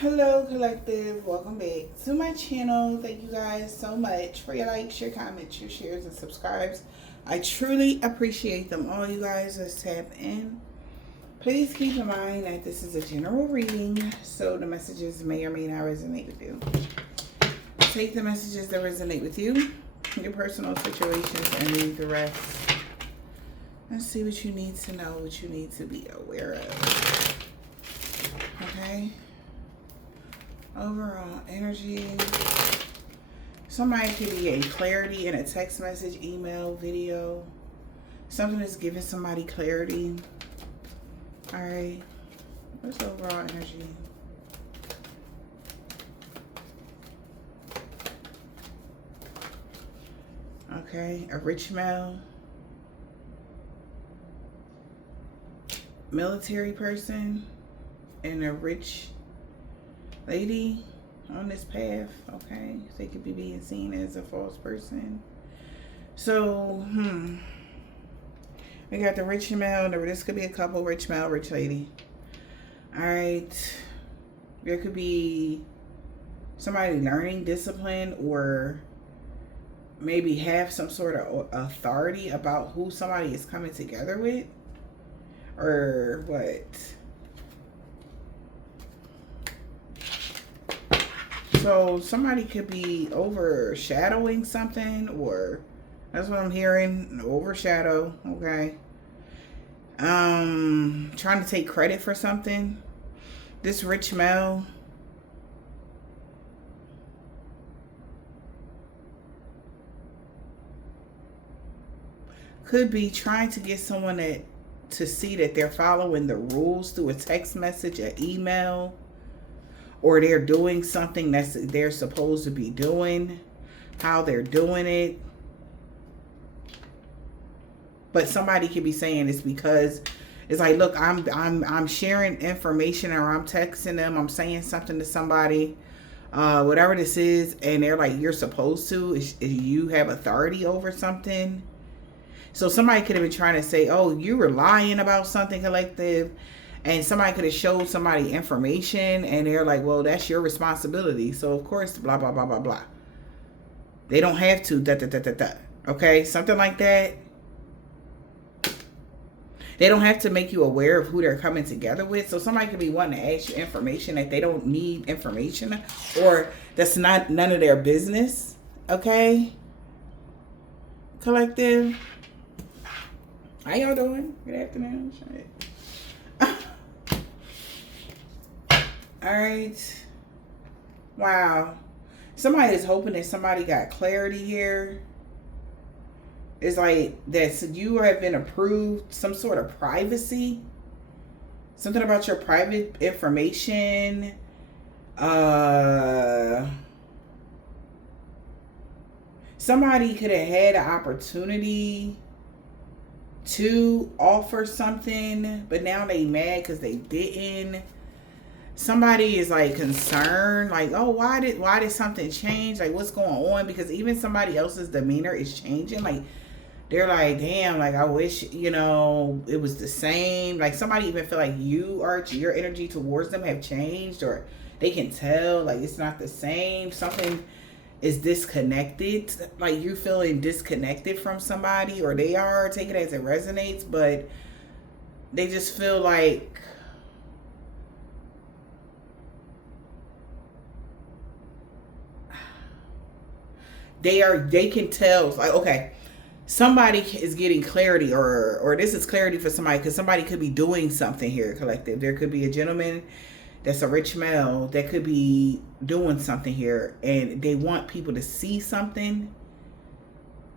Hello collective, welcome back to my channel. Thank you guys so much for your likes, your comments, your shares, and subscribes. I truly appreciate them all. You guys just tap in. Please keep in mind that this is a general reading, so the messages may or may not resonate with you. Take the messages that resonate with you, your personal situations, and leave the rest. Let's see what you need to know, what you need to be aware of. Okay? Overall energy. Somebody could be getting clarity in a text message, email, video. Something that's giving somebody clarity. Alright. What's overall energy? Okay. A rich male. Military person. And a rich lady on this path. Okay. They could be being seen as a false person. So, we got the rich male. This could be a couple, rich male, rich lady. Alright. There could be somebody learning discipline or maybe have some sort of authority about who somebody is coming together with. Or what? So somebody could be overshadowing something, or that's what I'm hearing. Overshadow, okay. Trying to take credit for something. This rich male could be trying to get someone to see that they're following the rules through a text message, an email, or they're doing something they're supposed to be doing, how they're doing it. But somebody could be saying it's because it's like, look, I'm sharing information, or I'm texting them, I'm saying something to somebody, whatever this is, and they're like, you're supposed to, you have authority over something. So somebody could have been trying to say, oh, you were lying about something, collective. And somebody could have showed somebody information, and they're like, well, that's your responsibility. So, of course, blah, blah, blah, blah, blah. They don't have to, okay? Something like that. They don't have to make you aware of who they're coming together with. So somebody could be wanting to ask you information that they don't need information, or that's not none of their business, okay? Collective. How y'all doing? Good afternoon. All right. Wow. Somebody is hoping that somebody got clarity here. It's like that you have been approved some sort of privacy. Something about your private information. Somebody could have had an opportunity to offer something, but now they mad because they didn't. Somebody is like concerned, like, oh, why did something change? Like, what's going on? Because even somebody else's demeanor is changing. Like, they're like, damn, like, I wish, it was the same. Like, somebody even feel like your energy towards them have changed, or they can tell, like, it's not the same. Something is disconnected. Like, you feeling disconnected from somebody, or they are, take it as it resonates, but they just feel like they can tell, like, okay, somebody is getting clarity, or this is clarity for somebody, because somebody could be doing something here, collective. There could be a gentleman that's a rich male that could be doing something here, and they want people to see something,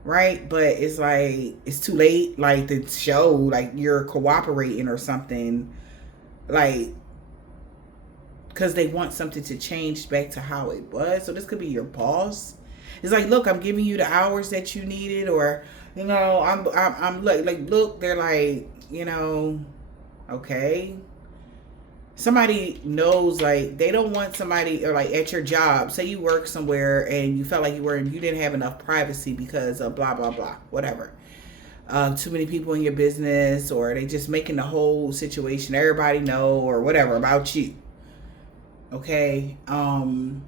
right? But it's like, it's too late, like, to show, like, you're cooperating or something, like, because they want something to change back to how it was. So this could be your boss. It's like, look, I'm giving you the hours that you needed, or, I'm like, look, they're like, okay. Somebody knows, like, they don't want somebody, or like at your job, say you work somewhere and you felt like you didn't have enough privacy because of blah, blah, blah, whatever. Too many people in your business, or they just making the whole situation, everybody know, or whatever about you. Okay. Now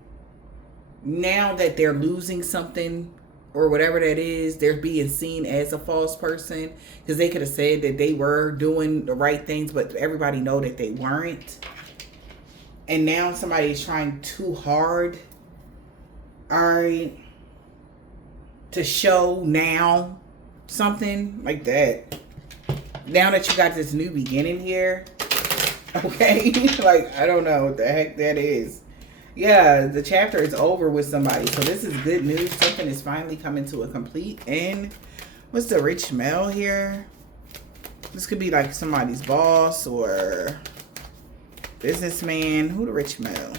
that they're losing something or whatever that is, they're being seen as a false person because they could have said that they were doing the right things, but everybody know that they weren't. And now somebody's trying too hard, all right, to show now something like that. Now that you got this new beginning here, okay, like, I don't know what the heck that is. Yeah, the chapter is over with somebody. So this is good news. Something is finally coming to a complete end. What's the rich male here? This could be like somebody's boss or businessman. Who the rich male?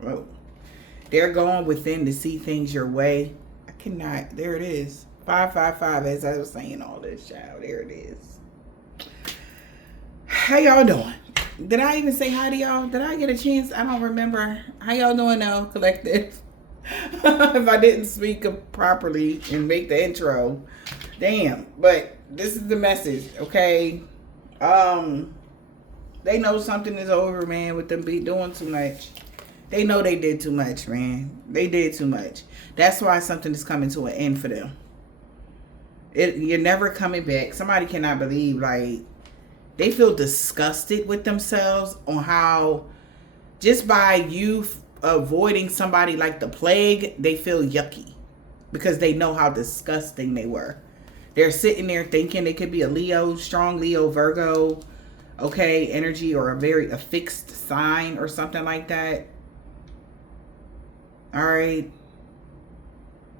Whoa. They're going within to see things your way. I cannot. There it is. 555, as I was saying all this, child. There it is. How y'all doing? Did I even say hi to y'all? Did I get a chance? I don't remember. How y'all doing now, collective? If I didn't speak properly and make the intro. Damn. But this is the message, okay? They know something is over, man, with them be doing too much. They know they did too much, man. They did too much. That's why something is coming to an end for them. You're never coming back. Somebody cannot believe, like, they feel disgusted with themselves on how just by you avoiding somebody like the plague, they feel yucky because they know how disgusting they were. They're sitting there thinking they could be a Leo, strong Leo, Virgo, okay, energy, or a fixed sign or something like that. All right.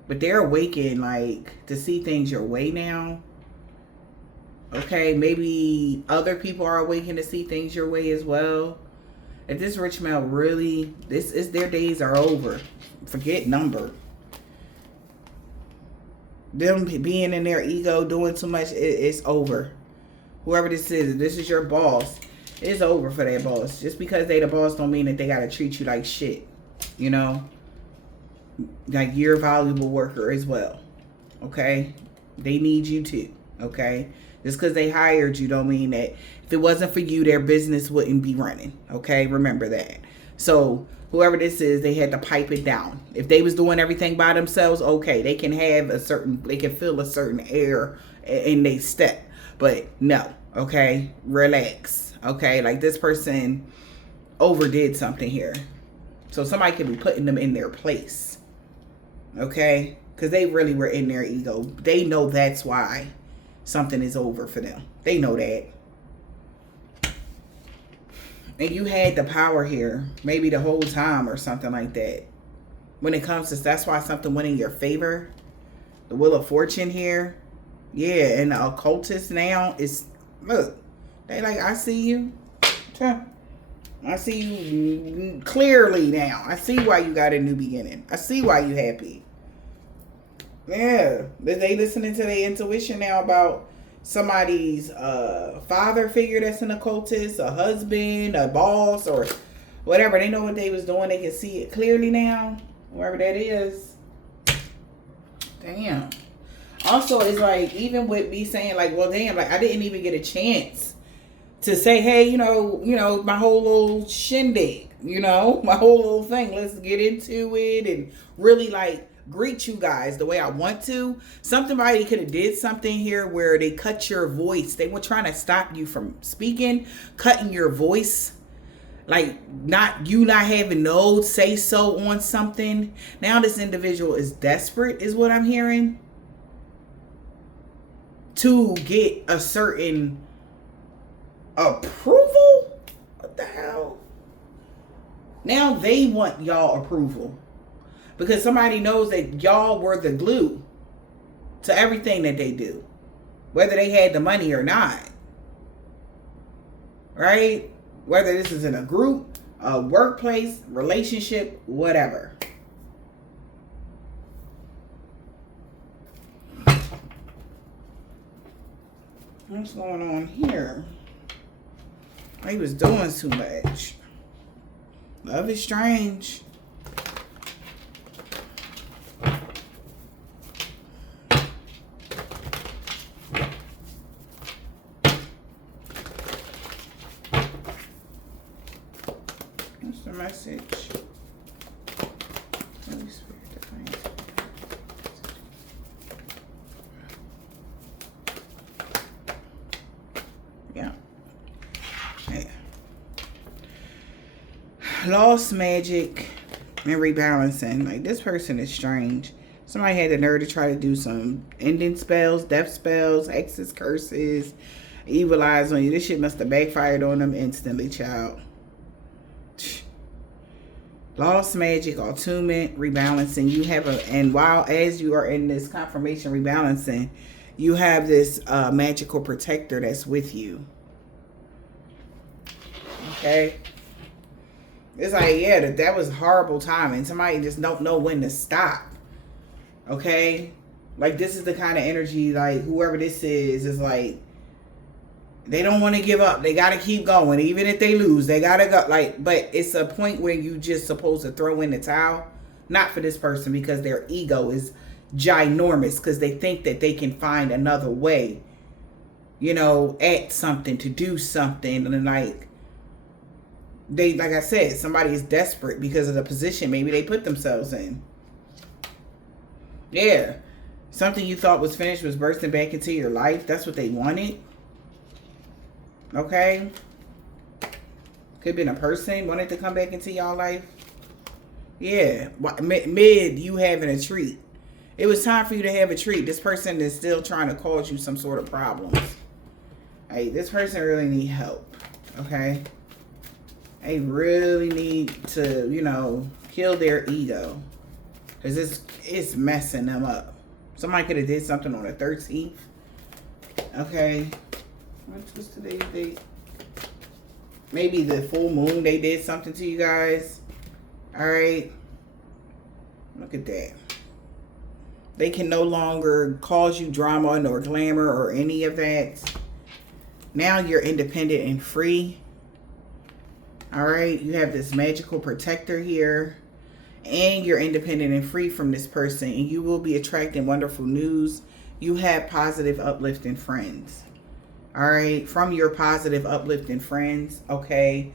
But they're awakened, like, to see things your way now. Okay, maybe other people are awakened to see things your way as well. If this rich male really, this is their days are over. Forget number. Them being in their ego, doing too much, it's over. Whoever this is your boss. It's over for that boss. Just because they the boss don't mean that they gotta treat you like shit. You know? Like, you're a valuable worker as well. Okay? They need you too. Okay? Just because they hired you don't mean that if it wasn't for you, their business wouldn't be running. Okay? Remember that. So, whoever this is, they had to pipe it down. If they was doing everything by themselves, okay, they can have they can feel a certain air in their step. But no, okay? Relax. Okay? Like, this person overdid something here. So, somebody could be putting them in their place. Okay? Because they really were in their ego. They know that's why something is over for them. They know that. And you had the power here, maybe the whole time or something like that. When it comes to, that's why something went in your favor. The Wheel of Fortune here. Yeah, and the occultist now is, look, they like, I see you. I see you clearly now. I see why you got a new beginning. I see why you happy. Yeah, they listening to their intuition now about somebody's father figure that's an occultist, a husband, a boss, or whatever. They know what they was doing. They can see it clearly now, whoever that is. Damn. Also, it's like, even with me saying, like, well, damn, like, I didn't even get a chance to say, hey, you know, my whole little shindig, my whole little thing. Let's get into it and really, like, greet you guys the way I want to. Somebody could have did something here where they cut your voice. They were trying to stop you from speaking, cutting your voice, like not having no say so on something. Now this individual is desperate, is what I'm hearing, to get a certain approval. What the hell? Now they want y'all approval. Because somebody knows that y'all were the glue to everything that they do. Whether they had the money or not. Right? Whether this is in a group, a workplace, relationship, whatever. What's going on here? He was doing too much. Love is strange. message. Holy Spirit, divine. Yeah. Yeah. Lost magic and rebalancing. Like, this person is strange. Somebody had the nerve to try to do some ending spells, death spells, hexes, curses, evil eyes on you. This shit must have backfired on them instantly, child. Lost magic, attunement, rebalancing. You have and while as you are in this confirmation rebalancing, you have this magical protector that's with you. Okay. It's like, yeah, that was horrible timing. Somebody just don't know when to stop. Okay? Like, this is the kind of energy, like, whoever this is like, they don't want to give up. They got to keep going. Even if they lose, they got to go. Like, but it's a point where you just supposed to throw in the towel. Not for this person, because their ego is ginormous, because they think that they can find another way, you know, at something, to do something. And like I said, somebody is desperate because of the position maybe they put themselves in. Yeah. Something you thought was finished was bursting back into your life. That's what they wanted. Okay. Could have been a person wanted to come back into y'all life. Yeah. Mid you having a treat. It was time for you to have a treat. This person is still trying to cause you some sort of problems. Hey, this person really need help. Okay. They really need to, you know, kill their ego. Because it's messing them up. Somebody could have did something on the 13th. Okay. What's today's date? Maybe the full moon they did something to you guys. Alright. Look at that. They can no longer cause you drama nor glamour or any of that. Now you're independent and free. Alright. You have this magical protector here. And you're independent and free from this person. And you will be attracting wonderful news. You have positive, uplifting friends. All right, from your positive, uplifting friends, okay?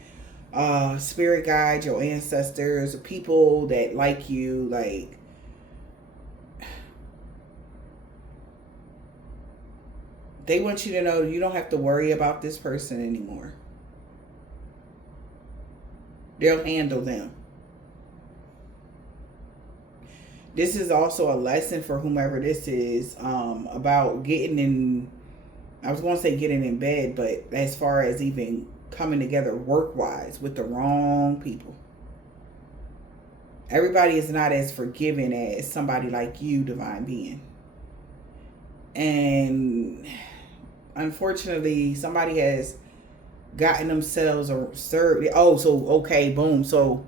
Spirit guides, your ancestors, people that like you, like, they want you to know you don't have to worry about this person anymore. They'll handle them. This is also a lesson for whomever this is, about getting in, I was going to say getting in bed, but as far as even coming together work-wise with the wrong people. Everybody is not as forgiving as somebody like you, divine being. And unfortunately, somebody has gotten themselves served. Oh, so, okay, boom. So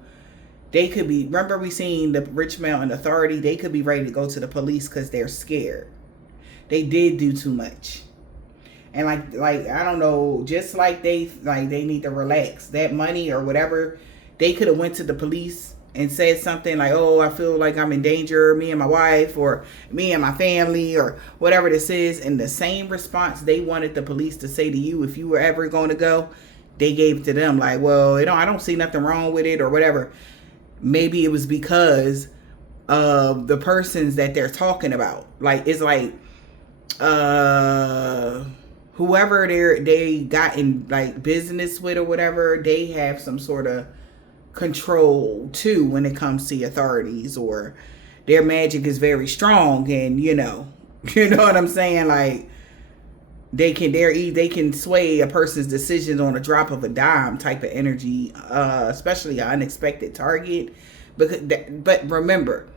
they could be, remember we seen the rich male in authority? They could be ready to go to the police because they're scared. They did do too much. And like I don't know, just like they need to relax. That money or whatever, they could have went to the police and said something like, oh, I feel like I'm in danger, me and my wife, or me and my family, or whatever this is. And the same response they wanted the police to say to you if you were ever going to go, they gave it to them. Like, well, I don't see nothing wrong with it or whatever. Maybe it was because of the persons that they're talking about. Like, it's like, whoever they got in like business with or whatever, they have some sort of control too when it comes to authorities, or their magic is very strong, and you know what I'm saying, like they can sway a person's decisions on a drop of a dime type of energy, especially an unexpected target. But remember,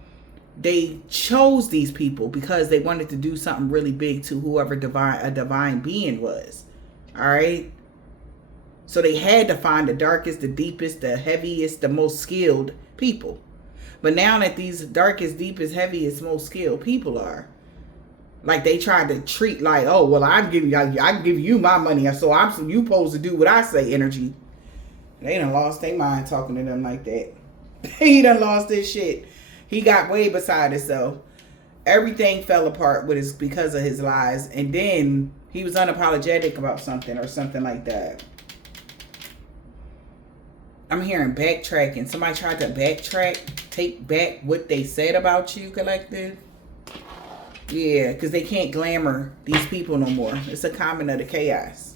they chose these people because they wanted to do something really big to whoever a divine being was. All right. So they had to find the darkest, the deepest, the heaviest, the most skilled people. But now that these darkest, deepest, heaviest, most skilled people are, like, they tried to treat like, oh, well, I can give you my money, so you supposed to do what I say energy. They done lost their mind talking to them like that. He done lost his shit. He got way beside himself. Everything fell apart because of his lies. And then he was unapologetic about something or something like that. I'm hearing backtracking. Somebody tried to backtrack, take back what they said about you, collective. Yeah, because they can't glamour these people no more. It's a comment of the chaos.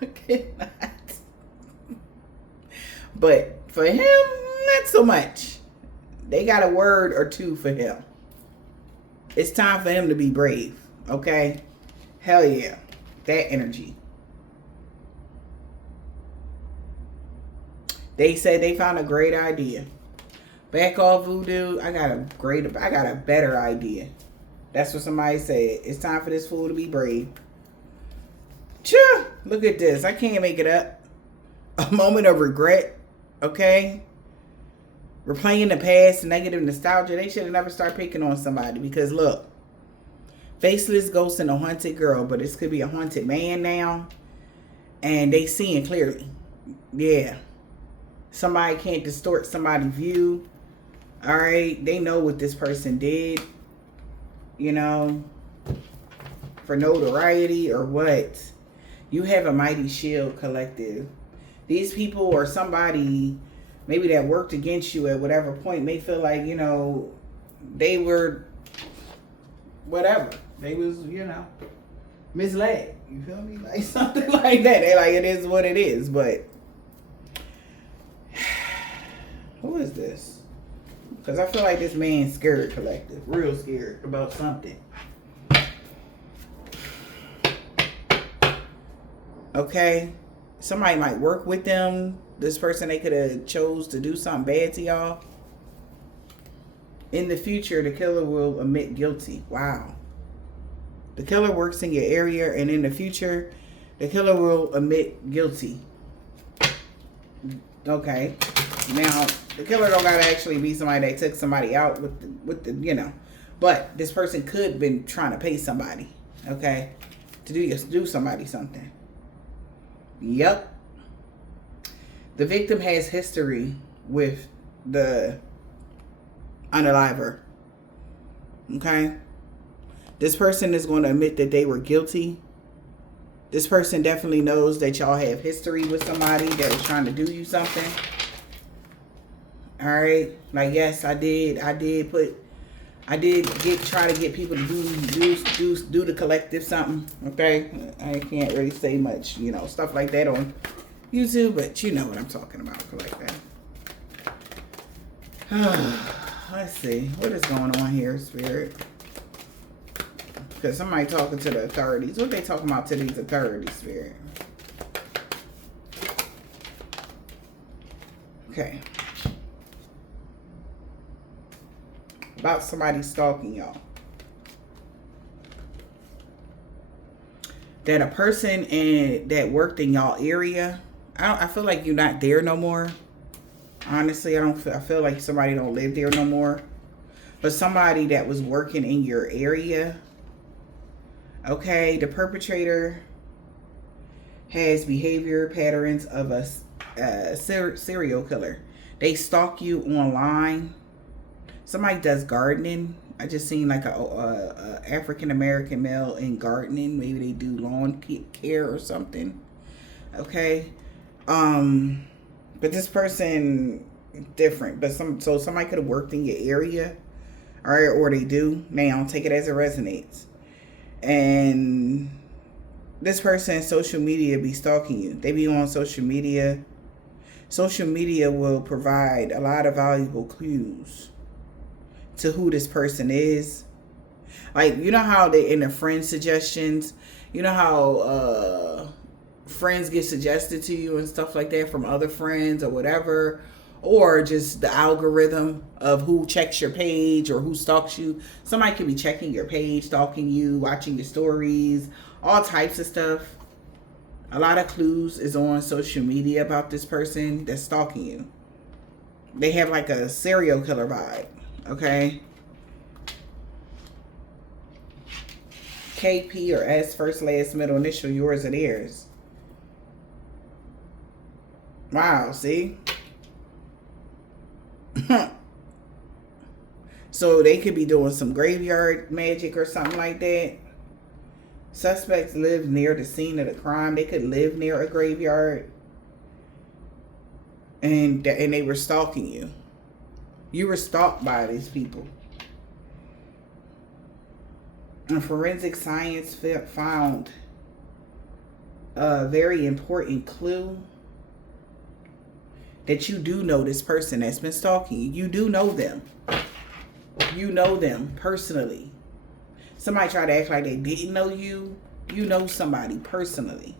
I cannot. But for him, not so much. They got a word or two for him. It's time for him to be brave, okay? Hell yeah. That energy. They said they found a great idea. Back off voodoo. I got a better idea. That's what somebody said. It's time for this fool to be brave. Phew, look at this. I can't make it up. A moment of regret. Okay? Replaying the past, negative nostalgia. They should have never started picking on somebody. Because look. Faceless ghost and a haunted girl. But this could be a haunted man now. And they seeing clearly. Yeah. Somebody can't distort somebody's view. Alright. They know what this person did. You know. For notoriety or what. You have a mighty shield, collective. These people or somebody maybe that worked against you at whatever point may feel like, you know, they were whatever. They was, you know, misled. You feel me? Like something like that. They like, it is what it is. But who is this? Because I feel like this man's scared, collective. Real scared about something. Okay? Somebody might work with them. This person, they could have chose to do something bad to y'all. In the future, the killer will admit guilty. Wow. The killer works in your area, and in the future, the killer will admit guilty. Okay. Now, the killer don't gotta actually be somebody that took somebody out with the you know. But this person could have been trying to pay somebody, okay, to do somebody something. Yep. The victim has history with the unaliver. Okay. This person is going to admit that they were guilty. This person definitely knows that y'all have history with somebody that was trying to do you something. All right. Like, yes, I did try to get people to do the collective something. Okay. I can't really say much, you know, stuff like that on YouTube, but you know what I'm talking about, collective. Let's see. What is going on here, Spirit? Because somebody talking to the authorities. What they talking about to these authorities, Spirit? Okay. About somebody stalking y'all. That a person that worked in y'all area, I feel like you're not there no more. Honestly, I feel like somebody don't live there no more. But somebody that was working in your area. Okay, the perpetrator has behavior patterns of a serial killer. They stalk you online. Somebody does gardening. I just seen like a African-American male in gardening. Maybe they do lawn care or something. Okay. But this person different. But somebody could have worked in your area. All right, or they do. Now, take it as it resonates. And this person, social media be stalking you. They be on social media. Social media will provide a lot of valuable clues to who this person is. Like, you know how they in the friend suggestions, you know how friends get suggested to you and stuff like that from other friends or whatever, or just the algorithm of who checks your page or who stalks you. Somebody could be checking your page, stalking you, watching your stories, all types of stuff. A lot of clues is on social media about this person that's stalking you. They have like a serial killer vibe. Okay. KP or S, first, last, middle, initial, yours or theirs. Wow, see? So they could be doing some graveyard magic or something like that. Suspects live near the scene of the crime. They could live near a graveyard. and they were stalking you. You were stalked by these people. And forensic science found a very important clue that you do know this person that's been stalking you. You do know them. You know them personally. Somebody tried to act like they didn't know you. You know somebody personally.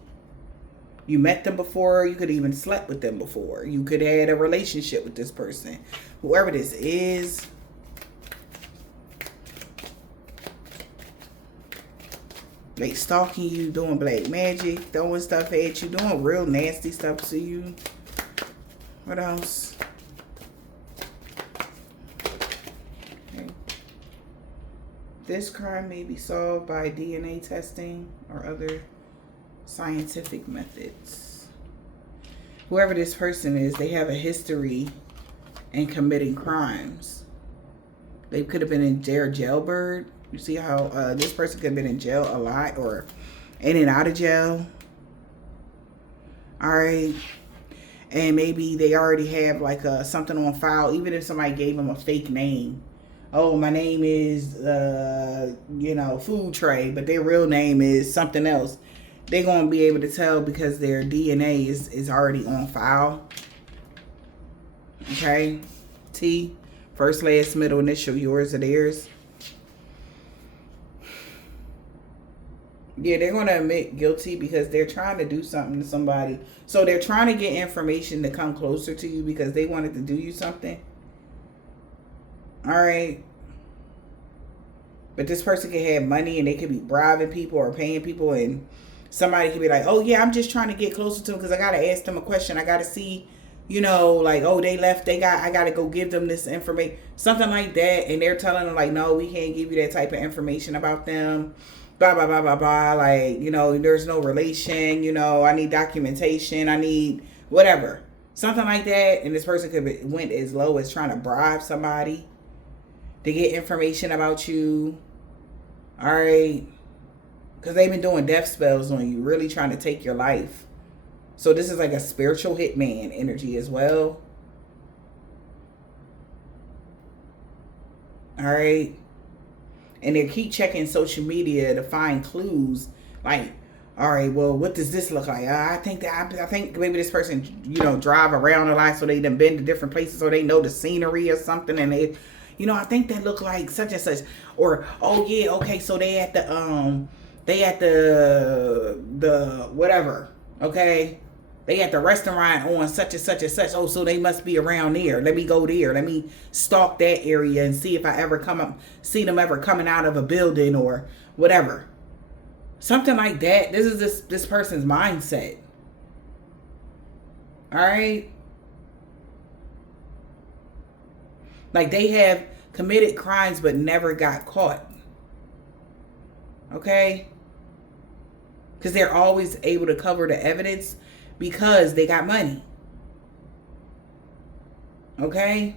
You met them before. You could even slept with them before. You could have had a relationship with this person. Whoever this is. They stalking you, doing black magic, throwing stuff at you, doing real nasty stuff to you. What else? Okay. This crime may be solved by DNA testing or other scientific methods. Whoever this person is, they have a history in committing crimes. They could have been in jailbird. You see how this person could have been in jail a lot or in and out of jail. All right. And maybe they already have like something on file, even if somebody gave them a fake name. Oh, my name is, Food Tray, but their real name is something else. They're going to be able to tell because their DNA is already on file. Okay. T, first, last, middle, initial, yours or theirs. Yeah, they're going to admit guilty because they're trying to do something to somebody. So they're trying to get information to come closer to you because they wanted to do you something. All right. But this person can have money and they could be bribing people or paying people. And somebody could be like, oh, yeah, I'm just trying to get closer to them because I got to ask them a question. I got to see, like, oh, they left. I got to go give them this information. Something like that. And they're telling them, like, no, we can't give you that type of information about them. Blah, blah, blah, blah, blah. Like, there's no relation. I need documentation. I need whatever. Something like that. And this person could went as low as trying to bribe somebody to get information about you. All right. Because they've been doing death spells on you. Really trying to take your life. So this is like a spiritual hitman energy as well. All right. And they keep checking social media to find clues. Like, all right, well, what does this look like? I think maybe this person, drive around a lot, so they done been to different places, so they know the scenery or something, and they, I think that look like such and such. Or, oh yeah, okay, so they at the whatever, okay. They at the restaurant on such and such and such. Oh, so they must be around there. Let me go there. Let me stalk that area and see if I ever see them ever coming out of a building or whatever. Something like that. This is this person's mindset. All right. Like they have committed crimes but never got caught. Okay. Because they're always able to cover the evidence. Because they got money. Okay?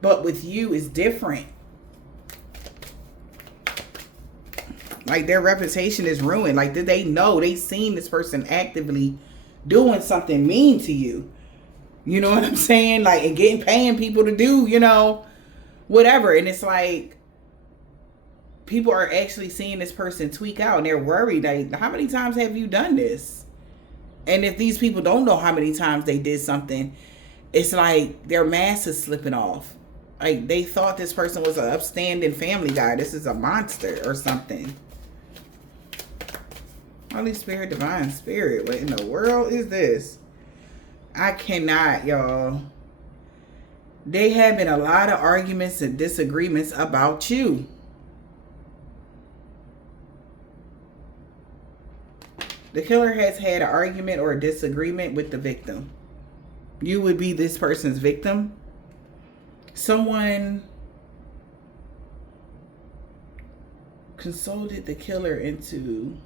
But with you, it's different. Like their reputation is ruined. Like did they know? They seen this person actively doing something mean to you. You know what I'm saying? Like and paying people to do, whatever. And it's like people are actually seeing this person tweak out and they're worried. Like, how many times have you done this? And if these people don't know how many times they did something, it's like their mask is slipping off. Like they thought this person was an upstanding family guy. This is a monster or something. Holy Spirit, Divine Spirit. What in the world is this? I cannot, y'all. There have been a lot of arguments and disagreements about you. The killer has had an argument or a disagreement with the victim. You would be this person's victim. Someone consulted the killer into...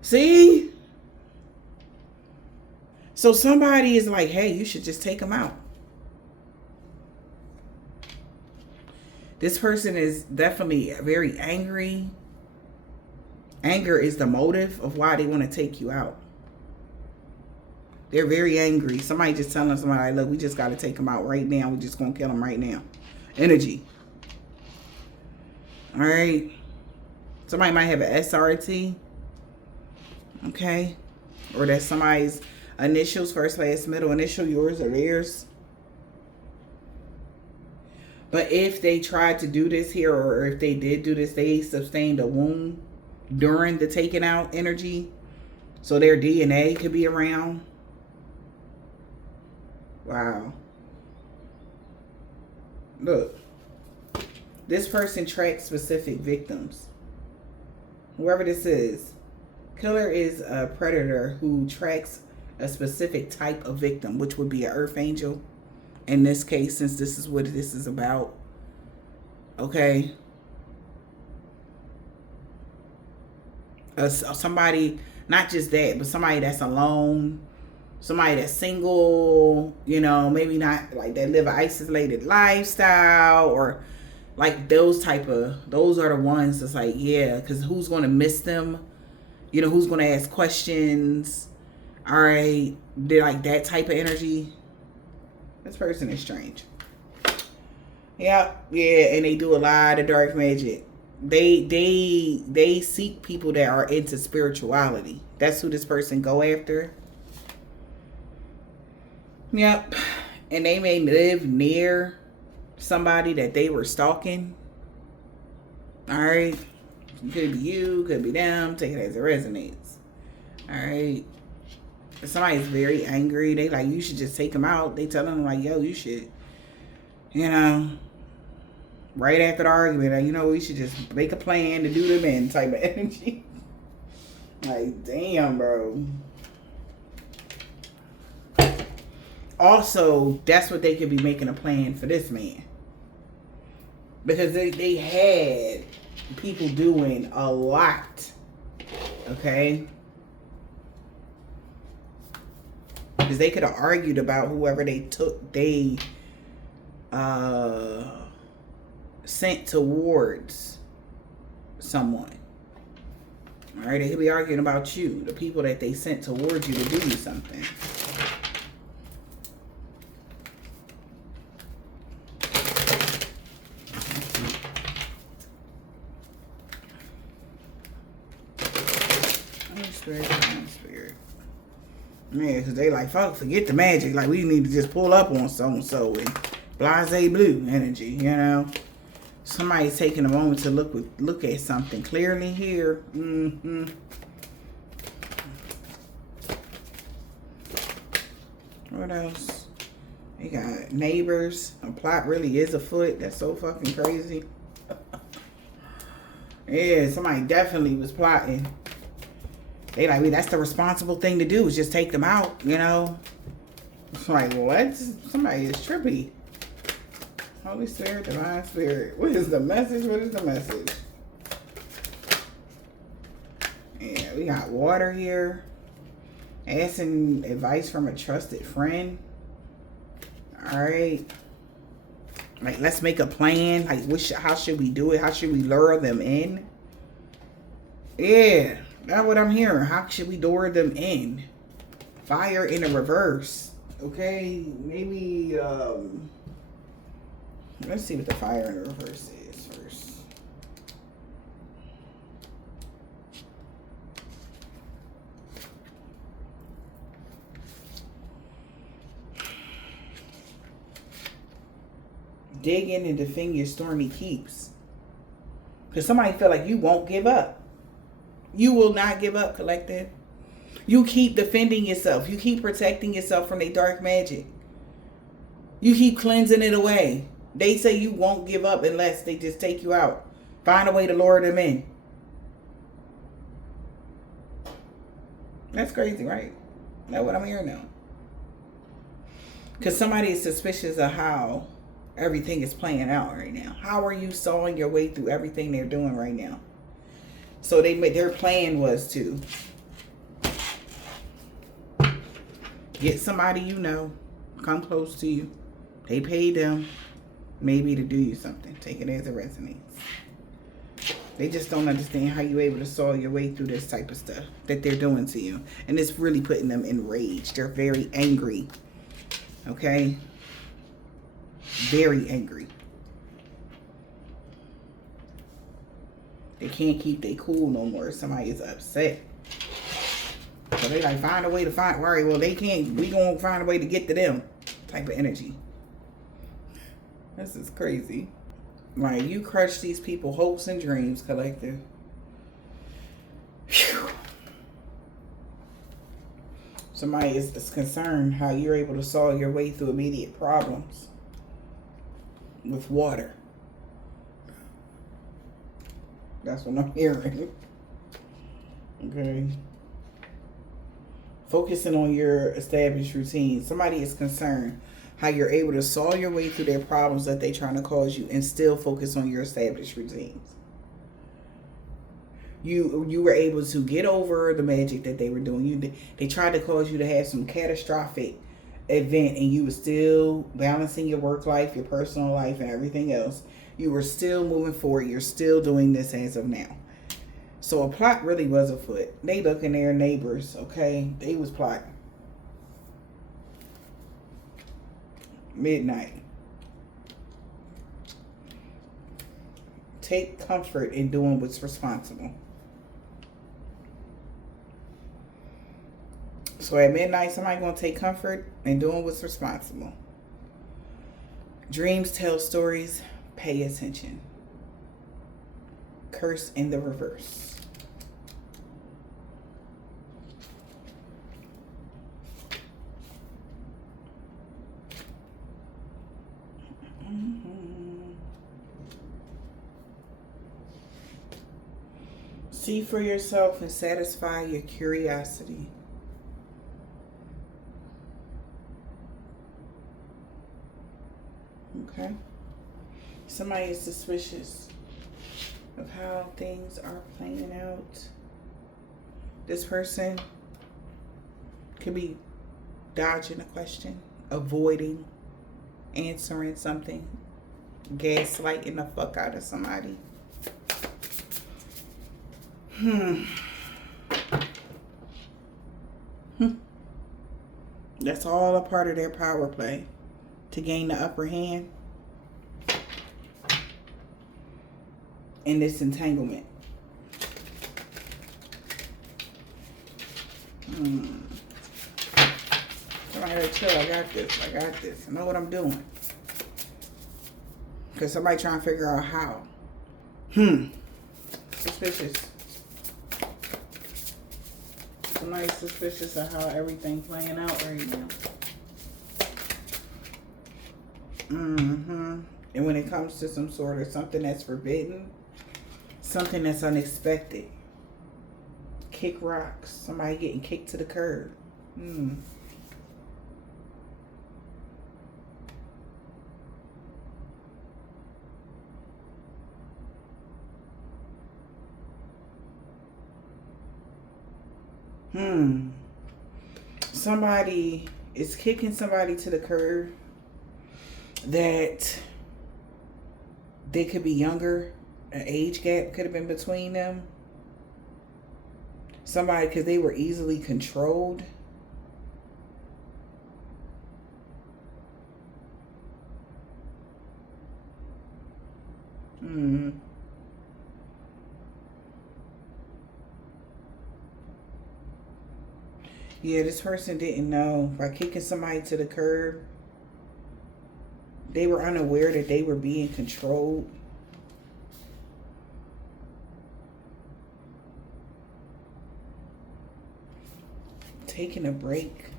See? So somebody is like, hey, you should just take him out. This person is definitely very angry. Anger is the motive of why they want to take you out. They're very angry. Somebody just telling somebody, like, look, we just got to take them out right now. We just going to kill them right now. Energy. All right. Somebody might have an SRT. Okay. Or that's somebody's initials, first, last, middle initial, yours or theirs. But if they tried to do this here, or if they did do this, they sustained a wound during the taking out energy. So their DNA could be around. Wow. Look. This person tracks specific victims. Whoever this is. Killer is a predator who tracks a specific type of victim, which would be an earth angel. In this case, since this is what this is about. Okay. Somebody, not just that, but somebody that's alone. Somebody that's single, you know, maybe not like that live an isolated lifestyle, or like those are the ones that's like, yeah, because who's going to miss them? You know, who's going to ask questions? All right. They're like that type of energy. This person is strange. Yeah, and they do a lot of dark magic. They seek people that are into spirituality. That's who this person go after. Yep. And they may live near somebody that they were stalking. All right. Could be you, could be them. Take it as it resonates. All right. If somebody's very angry, they like, you should just take them out. They tell them like, yo, you should, you know, right after the argument, like, you know, we should just make a plan to do them in type of energy. Like, damn, bro. Also, that's what they could be making a plan for this man. Because they had people doing a lot. Okay? Because they could have argued about whoever they sent towards someone. All right? They could be arguing about you, the people that they sent towards you to do you something. Spirit. Yeah, because they like, fuck, forget the magic. Like, we need to just pull up on so-and-so and blase blue energy, you know. Somebody's taking a moment to look at something clearly here. Mm-hmm. What else? You got neighbors. A plot really is afoot. That's so fucking crazy. Yeah, somebody definitely was plotting. They like, that's the responsible thing to do, is just take them out, you know. It's like, what? Somebody is trippy. Holy Spirit, Divine Spirit. What is the message? What is the message? Yeah, we got water here. Asking advice from a trusted friend. All right. Like, let's make a plan. Like, how should we do it? How should we lure them in? Yeah. That's what I'm hearing. How should we lure them in? Fire in a reverse. Okay, maybe, let's see what the fire in the reverse is first. Dig in and defend your stormy keeps. Because somebody feel like you won't give up. You will not give up, collective. You keep defending yourself. You keep protecting yourself from their dark magic. You keep cleansing it away. They say you won't give up unless they just take you out. Find a way to lure them in. That's crazy, right? That's what I'm hearing now. Because somebody is suspicious of how everything is playing out right now. How are you sawing your way through everything they're doing right now? So their plan was to get somebody you know, come close to you. They paid them maybe to do you something. Take it as it resonates. They just don't understand how you're able to saw your way through this type of stuff that they're doing to you. And it's really putting them in rage. They're very angry. Okay? Very angry. They can't keep their cool no more. Somebody is upset. So they like, find a way to find, all right, well, they can't, we gonna find a way to get to them type of energy. This is crazy. Right, you crush these people hopes and dreams, collective. Whew. Somebody is concerned how you're able to solve your way through immediate problems with water. That's what I'm hearing. Okay. Focusing on your established routine. Somebody is concerned how you're able to solve your way through their problems that they're trying to cause you and still focus on your established routines. You were able to get over the magic that they were doing. They tried to cause you to have some catastrophic event, and you were still balancing your work life, your personal life, and everything else. You were still moving forward. You're still doing this as of now. So a plot really was afoot. They looking their neighbors, okay? They was plotting. Midnight. Take comfort in doing what's responsible. So at midnight, somebody gonna take comfort in doing what's responsible. Dreams tell stories. Pay attention. Curse in the reverse. See for yourself and satisfy your curiosity. Okay? Somebody is suspicious of how things are playing out. This person could be dodging a question, avoiding answering something, gaslighting the fuck out of somebody. That's all a part of their power play to gain the upper hand in this entanglement. Somebody like, chill, I got this. I got this. I know what I'm doing. Because somebody trying to figure out how. Suspicious. Somebody's suspicious of how everything's playing out right now. And when it comes to some sort of something that's forbidden, something that's unexpected. Kick rocks. Somebody getting kicked to the curb. Somebody is kicking somebody to the curb that they could be younger. An age gap could have been between them. Somebody, because they were easily controlled. Yeah, this person didn't know. By kicking somebody to the curb, they were unaware that they were being controlled. Taking a break.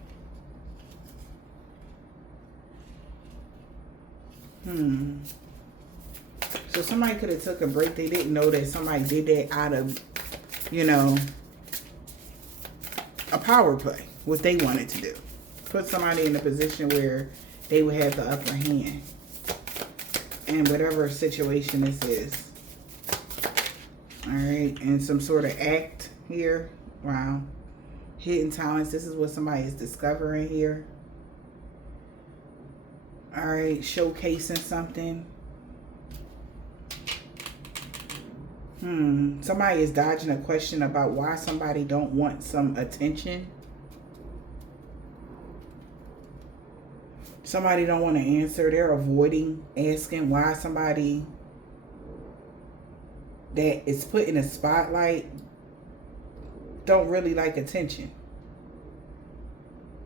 So somebody could have took a break. They didn't know that somebody did that out of, a power play. What they wanted to do. Put somebody in a position where they would have the upper hand. In whatever situation this is. Alright. And some sort of act here. Wow. Hidden talents. This is what somebody is discovering here. Alright. Showcasing something. Somebody is dodging a question about why somebody don't want some attention. Somebody don't want to answer. They're avoiding asking why somebody that is put in a spotlight don't really like attention.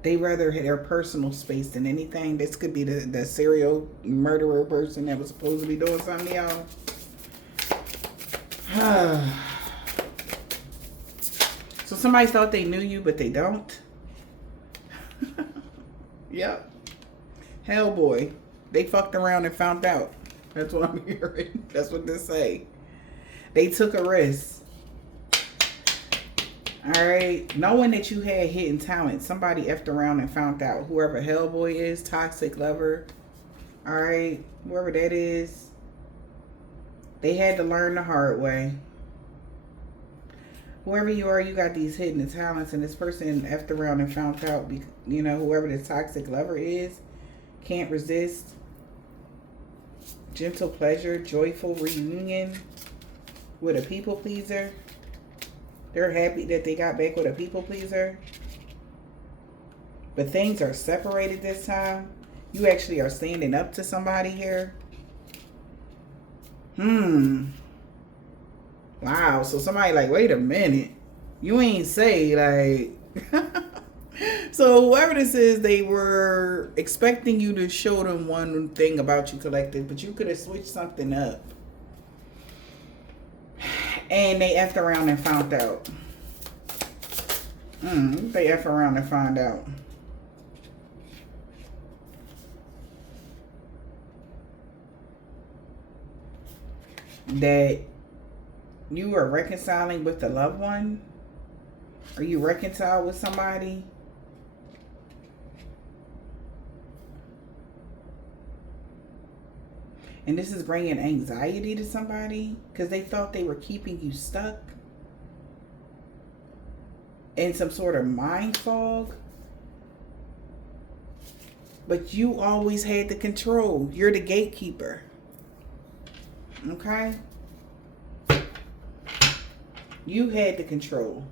They rather hit their personal space than anything. This could be the serial murderer person that was supposed to be doing something to y'all. So somebody thought they knew you, but they don't. Yep. Hellboy. They fucked around and found out. That's what I'm hearing. That's what they say. They took a risk. Alright. Knowing that you had hidden talent. Somebody effed around and found out. Whoever Hellboy is. Toxic lover. Alright. Whoever that is. They had to learn the hard way. Whoever you are, you got these hidden talents, and this person effed around and found out, you know, whoever this toxic lover is, can't resist. Gentle pleasure, joyful reunion with a people pleaser. They're happy that they got back with a people pleaser. But things are separated this time. You actually are standing up to somebody here. Wow, so somebody like, wait a minute. You ain't say, like... So whoever this is, they were expecting you to show them one thing about you, collective, but you could have switched something up. And they effed around and found out. They effed around and found out. That you are reconciling with the loved one? Are you reconciled with somebody? And this is bringing anxiety to somebody because they thought they were keeping you stuck in some sort of mind fog. But you always had the control. You're the gatekeeper. Okay? You had the control.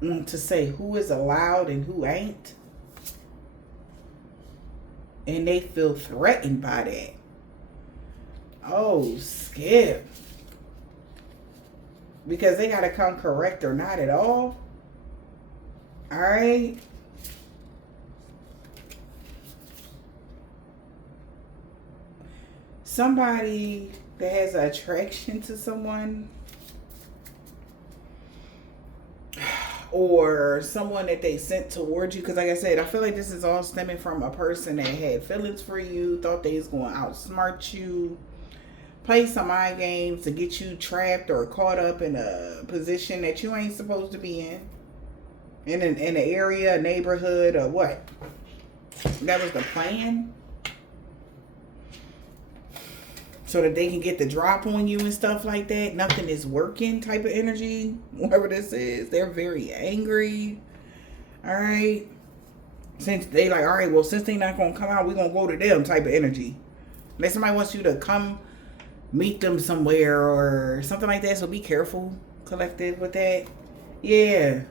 To say who is allowed and who ain't. And they feel threatened by that. Oh, skip. Because they got to come correct or not at all. Alright? Somebody that has an attraction to someone, or someone that they sent towards you, because like I said, I feel like this is all stemming from a person that had feelings for you, thought they was going to outsmart you, play some mind games to get you trapped or caught up in a position that you ain't supposed to be in an area, a neighborhood, or what. That was the plan. So that they can get the drop on you and stuff like that. Nothing is working type of energy. Whatever this is. They're very angry. Alright. Since they like, alright, well, since they not going to come out, we're going to go to them type of energy. Unless somebody wants you to come meet them somewhere or something like that. So be careful, collective, with that. Yeah.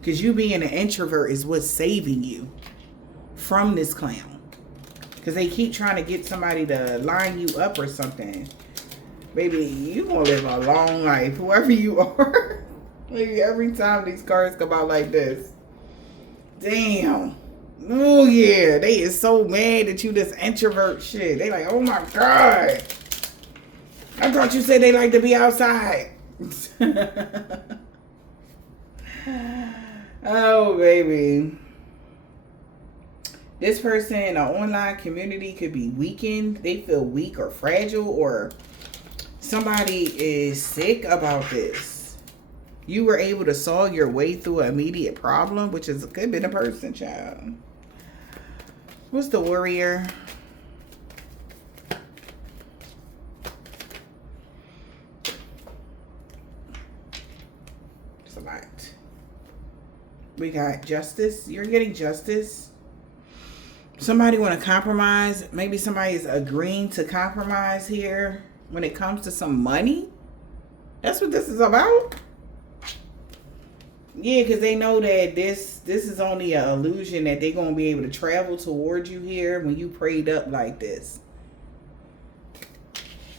Because you being an introvert is what's saving you from this clown. Because they keep trying to get somebody to line you up or something. Baby, you gonna live a long life. Whoever you are. Maybe every time these cards come out like this. Damn. Oh, yeah. They is so mad that you this introvert shit. They like, oh, my God. I thought you said they like to be outside. Oh, baby. This person in an online community could be weakened. They feel weak or fragile, or somebody is sick about this. You were able to solve your way through an immediate problem, which is could have been a person, child. What's the warrior? It's a lot. We got justice. You're getting justice. Somebody want to compromise. Maybe somebody is agreeing to compromise here when it comes to some money. That's what this is about. Yeah, because they know that this is only an illusion that they're going to be able to travel towards you here when you prayed up like this.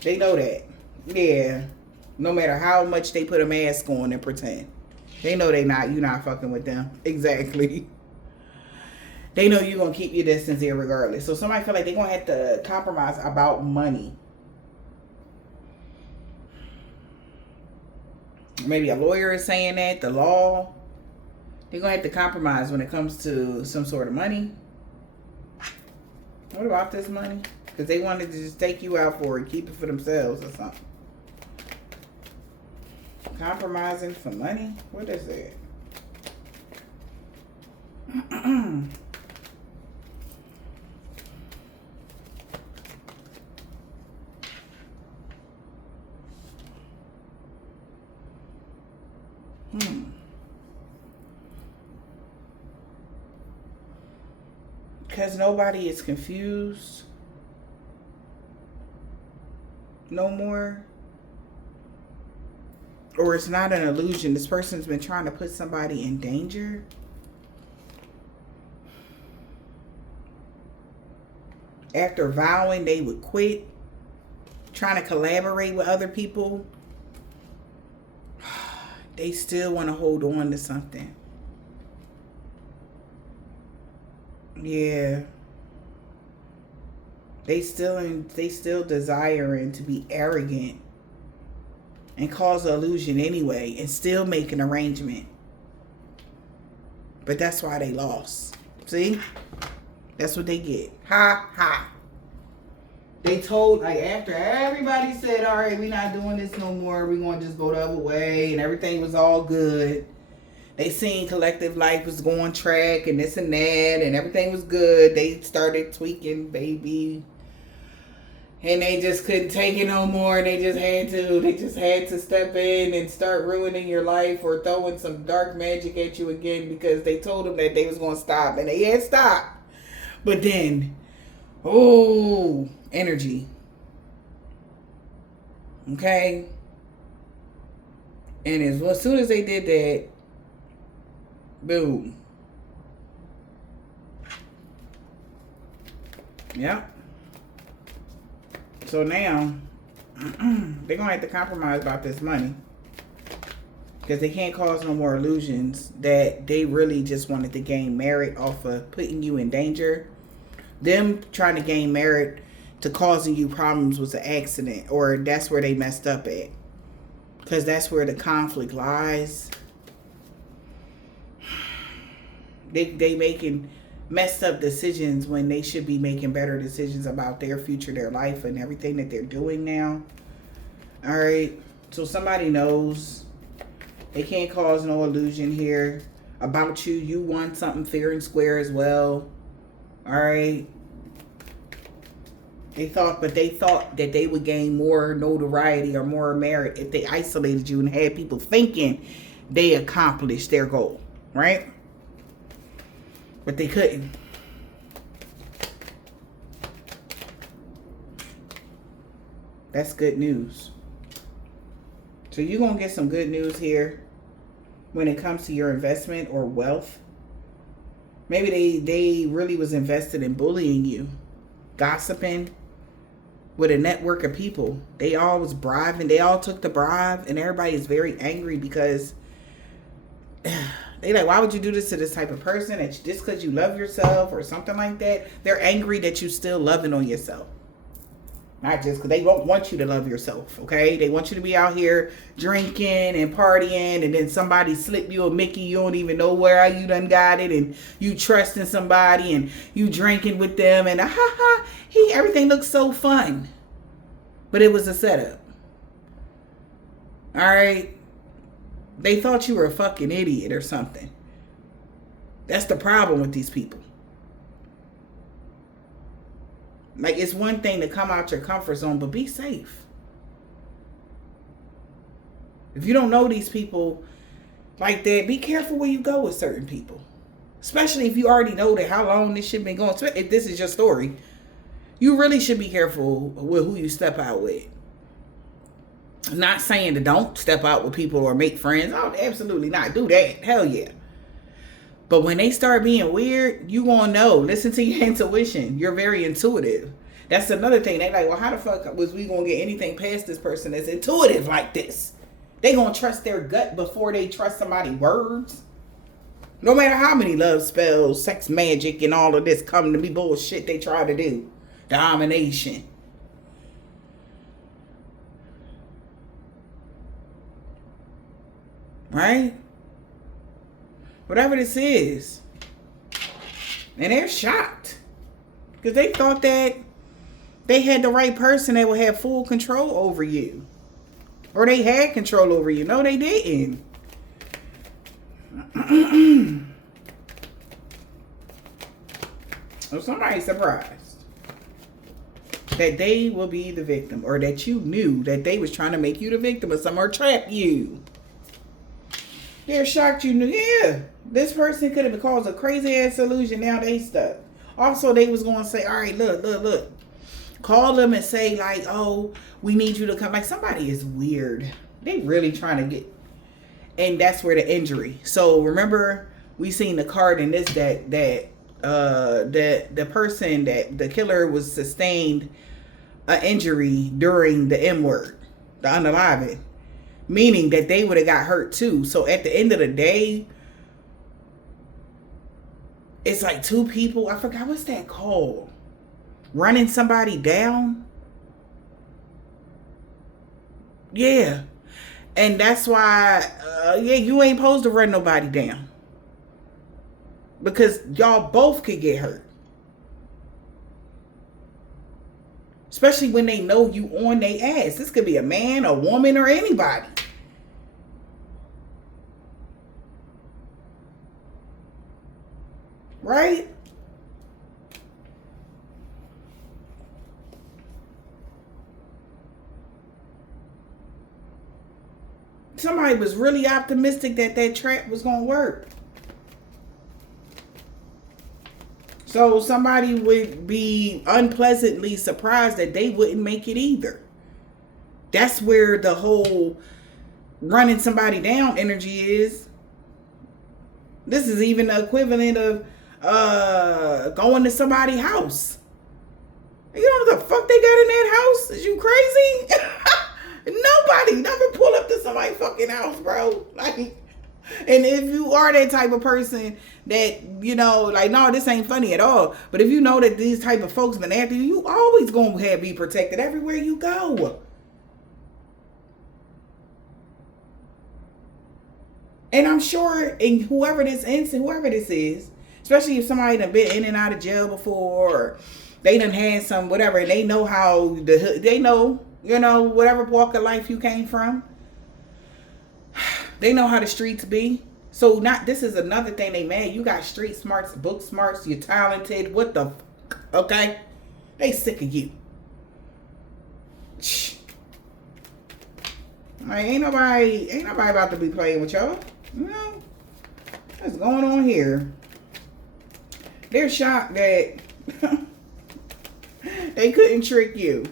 They know that. Yeah. No matter how much they put a mask on and pretend. They know you're not fucking with them. Exactly. They know you're going to keep your distance here regardless. So somebody feel like they're going to have to compromise about money. Maybe a lawyer is saying that. The law. They're going to have to compromise when it comes to some sort of money. What about this money? Because they wanted to just take you out for it. Keep it for themselves or something. Compromising for money? What is it? Because nobody is confused no more. Or it's not an illusion. This person's been trying to put somebody in danger. After vowing they would quit, trying to collaborate with other people, they still want to hold on to something. Yeah. They still desiring to be arrogant and cause an illusion anyway and still make an arrangement. But that's why they lost. See? That's what they get. Ha ha. They told, like, after everybody said, all right, we're not doing this no more. We're going to just go the other way. And everything was all good. They seen collective life was going track and this and that. And everything was good. They started tweaking, baby. And they just couldn't take it no more. They just had to step in and start ruining your life or throwing some dark magic at you again because they told them that they was going to stop. And they had stopped. But then, energy. Okay? And as soon as they did that, boom. Yep. So now, they're going to have to compromise about this money. Because they can't cause no more illusions that they really just wanted to gain merit off of putting you in danger. Them trying to gain merit to causing you problems was an accident. Or that's where they messed up at. Because that's where the conflict lies. They making messed up decisions when they should be making better decisions about their future, their life, and everything that they're doing now. All right. So somebody knows. They can't cause no illusion here about you. You want something fair and square as well. All right. They thought that they would gain more notoriety or more merit if they isolated you and had people thinking they accomplished their goal. Right? But they couldn't. That's good news. So you're going to get some good news here when it comes to your investment or wealth. Maybe they really was invested in bullying you, gossiping with a network of people. They all was bribing. They all took the bribe, and everybody is very angry because they like, why would you do this to this type of person? And just because you love yourself or something like that. They're angry that you still loving on yourself. Not just because they don't want you to love yourself, okay? They want you to be out here drinking and partying, and then somebody slip you a Mickey, you don't even know where you done got it, and you trusting somebody, and you drinking with them, and everything looks so fun. But it was a setup. All right? They thought you were a fucking idiot or something. That's the problem with these people. Like, it's one thing to come out your comfort zone, but be safe. If you don't know these people like that, be careful where you go with certain people. Especially if you already know that how long this shit been going. If this is your story, you really should be careful with who you step out with. I'm not saying to don't step out with people or make friends. Oh, absolutely not. Do that. Hell yeah. But when they start being weird, you gonna know. Listen to your intuition. You're very intuitive. That's another thing. They like, well, how the fuck was we gonna get anything past this person that's intuitive like this? They gonna trust their gut before they trust somebody's words. No matter how many love spells, sex magic, and all of this come to be bullshit they try to do. Domination. Right? Whatever this is. And they're shocked. Because they thought that they had the right person that would have full control over you. Or they had control over you. No, they didn't. So somebody's surprised that they will be the victim, or that you knew that they was trying to make you the victim of something or trap you. They're shocked you knew. Yeah, this person could have caused a crazy ass illusion. Now they stuck. Also, they was going to say, all right, look. Call them and say like, oh, we need you to come. Like, somebody is weird. They really trying to get. And that's where the injury. So remember, we seen the card in this that the person that the killer was sustained an injury during the M word, the unaliving, meaning that they would have got hurt too. So at the end of the day, it's like two people. I forgot what's that called. Running somebody down. Yeah. And that's why, you ain't supposed to run nobody down. Because y'all both could get hurt. Especially when they know you on their ass. This could be a man, a woman, or anybody. Right? Somebody was really optimistic that that trap was going to work. So somebody would be unpleasantly surprised that they wouldn't make it either. That's where the whole running somebody down energy is. This is even the equivalent of going to somebody's house. You know what the fuck they got in that house? Is you crazy? Nobody never pull up to somebody's fucking house, bro. Like, and if you are that type of person that, you know, like, no, this ain't funny at all. But if you know that these type of folks been after you, you always gonna be protected everywhere you go. And I'm sure, and whoever this is, especially if somebody done been in and out of jail before, or they done had some whatever, and they know how they know, you know, whatever walk of life you came from. They know how the streets be. So this is another thing they mad. You got street smarts, book smarts, you're talented. What the fuck? Okay? They sick of you. Like, ain't nobody about to be playing with y'all. You know? What's going on here? They're shocked that they couldn't trick you.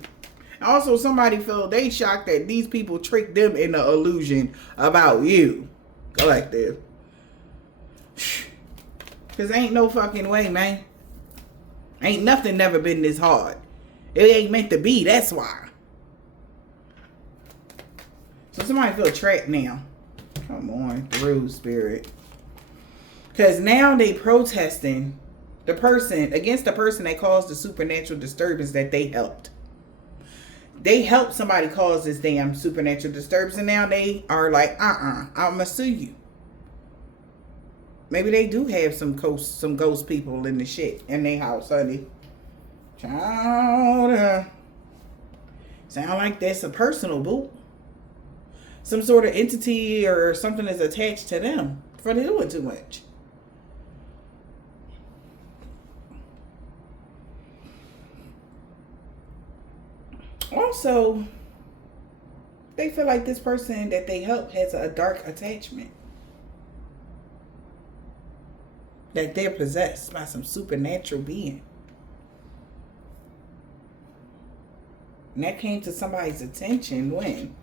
Also, somebody feel they shocked that these people tricked them in the illusion about you. Collective. Because ain't no fucking way, man. Ain't nothing never been this hard. It ain't meant to be, that's why. So somebody feel trapped now. Come on through, spirit. Because now they protesting the person, against the person that caused the supernatural disturbance that they helped. They helped somebody cause this damn supernatural disturbance, and now they are like, I'm gonna sue you. Maybe they do have some ghost people in the shit in their house, honey. Child, sound like that's a personal boo. Some sort of entity or something is attached to them for doing too much. Also, they feel like this person that they help has a dark attachment. that they're possessed by some supernatural being. And that came to somebody's attention when?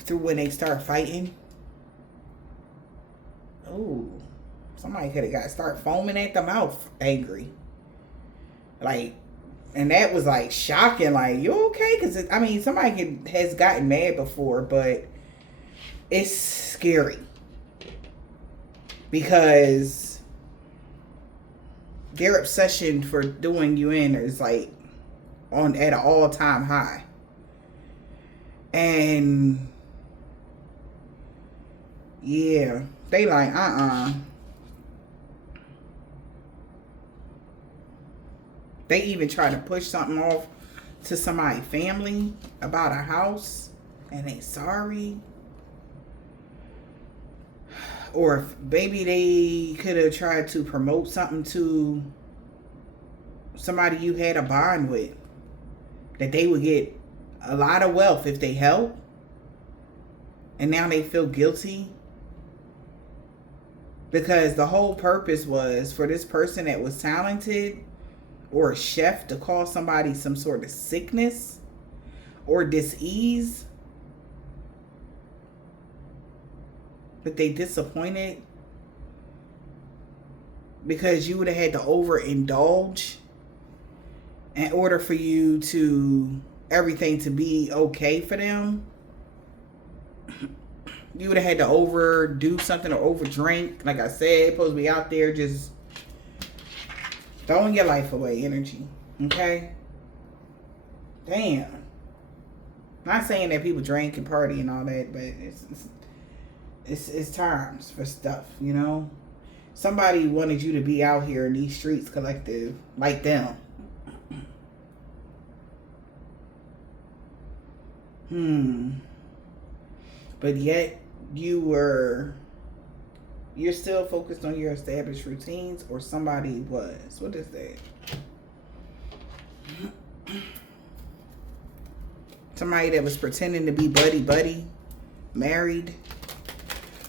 Through when they start fighting. Oh, somebody could have start foaming at the mouth, angry. Like, and that was like shocking. Like, you okay? Because I mean, somebody has gotten mad before, but it's scary because their obsession for doing you in is like at an all-time high. And yeah, they like They even try to push something off to somebody's family about a house and they sorry. Or if maybe they could have tried to promote something to somebody you had a bond with, that they would get a lot of wealth if they help, and now they feel guilty because the whole purpose was for this person that was talented or a chef to cause somebody some sort of sickness or dis-ease, but they disappointed because you would have had to overindulge in order for you to everything to be okay for them. You would have had to overdo something or overdrink. Like I said, supposed to be out there just throwing your life away energy. Okay? Damn. Not saying that people drink and party and all that, but it's times for stuff, you know? Somebody wanted you to be out here in these streets collective like them. But yet you're still focused on your established routines, or somebody was. What is that? Somebody that was pretending to be buddy, married.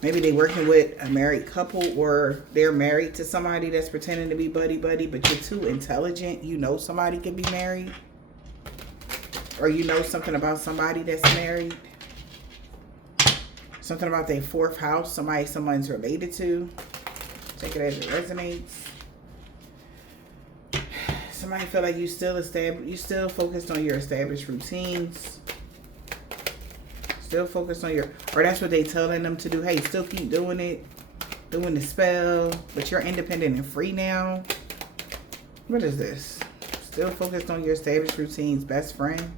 Maybe they working with a married couple, or they're married to somebody that's pretending to be buddy, but you're too intelligent. You know somebody could be married. Or you know something about somebody that's married. Something about their fourth house. Someone's related to. Take it as it resonates. Somebody feel like you still focused on your established routines. Still focused on or that's what they telling them to do. Hey, still keep doing it. Doing the spell. But you're independent and free now. What is this? Still focused on your established routines. Best friend.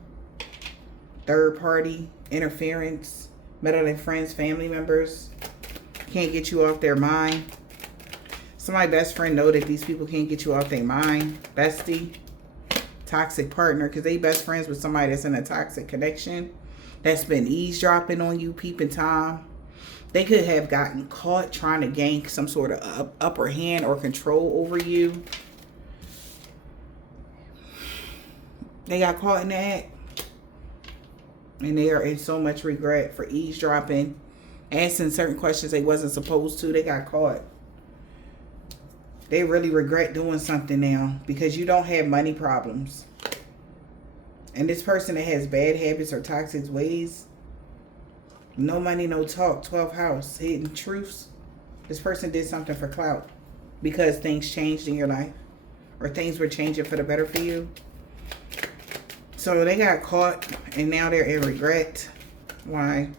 Third party. Interference. Meddling friends. Family members. Can't get you off their mind. Somebody's best friend know that these people can't get you off their mind. Bestie. Toxic partner. Because they best friends with somebody that's in a toxic connection. That's been eavesdropping on you, peeping Tom. They could have gotten caught trying to gain some sort of upper hand or control over you. They got caught in that. And they are in so much regret for eavesdropping. Asking certain questions they wasn't supposed to. They got caught. They really regret doing something now because you don't have money problems. And this person that has bad habits or toxic ways, no money, no talk, 12th house, hidden truths. This person did something for clout because things changed in your life or things were changing for the better for you. So they got caught and now they're in regret. Why?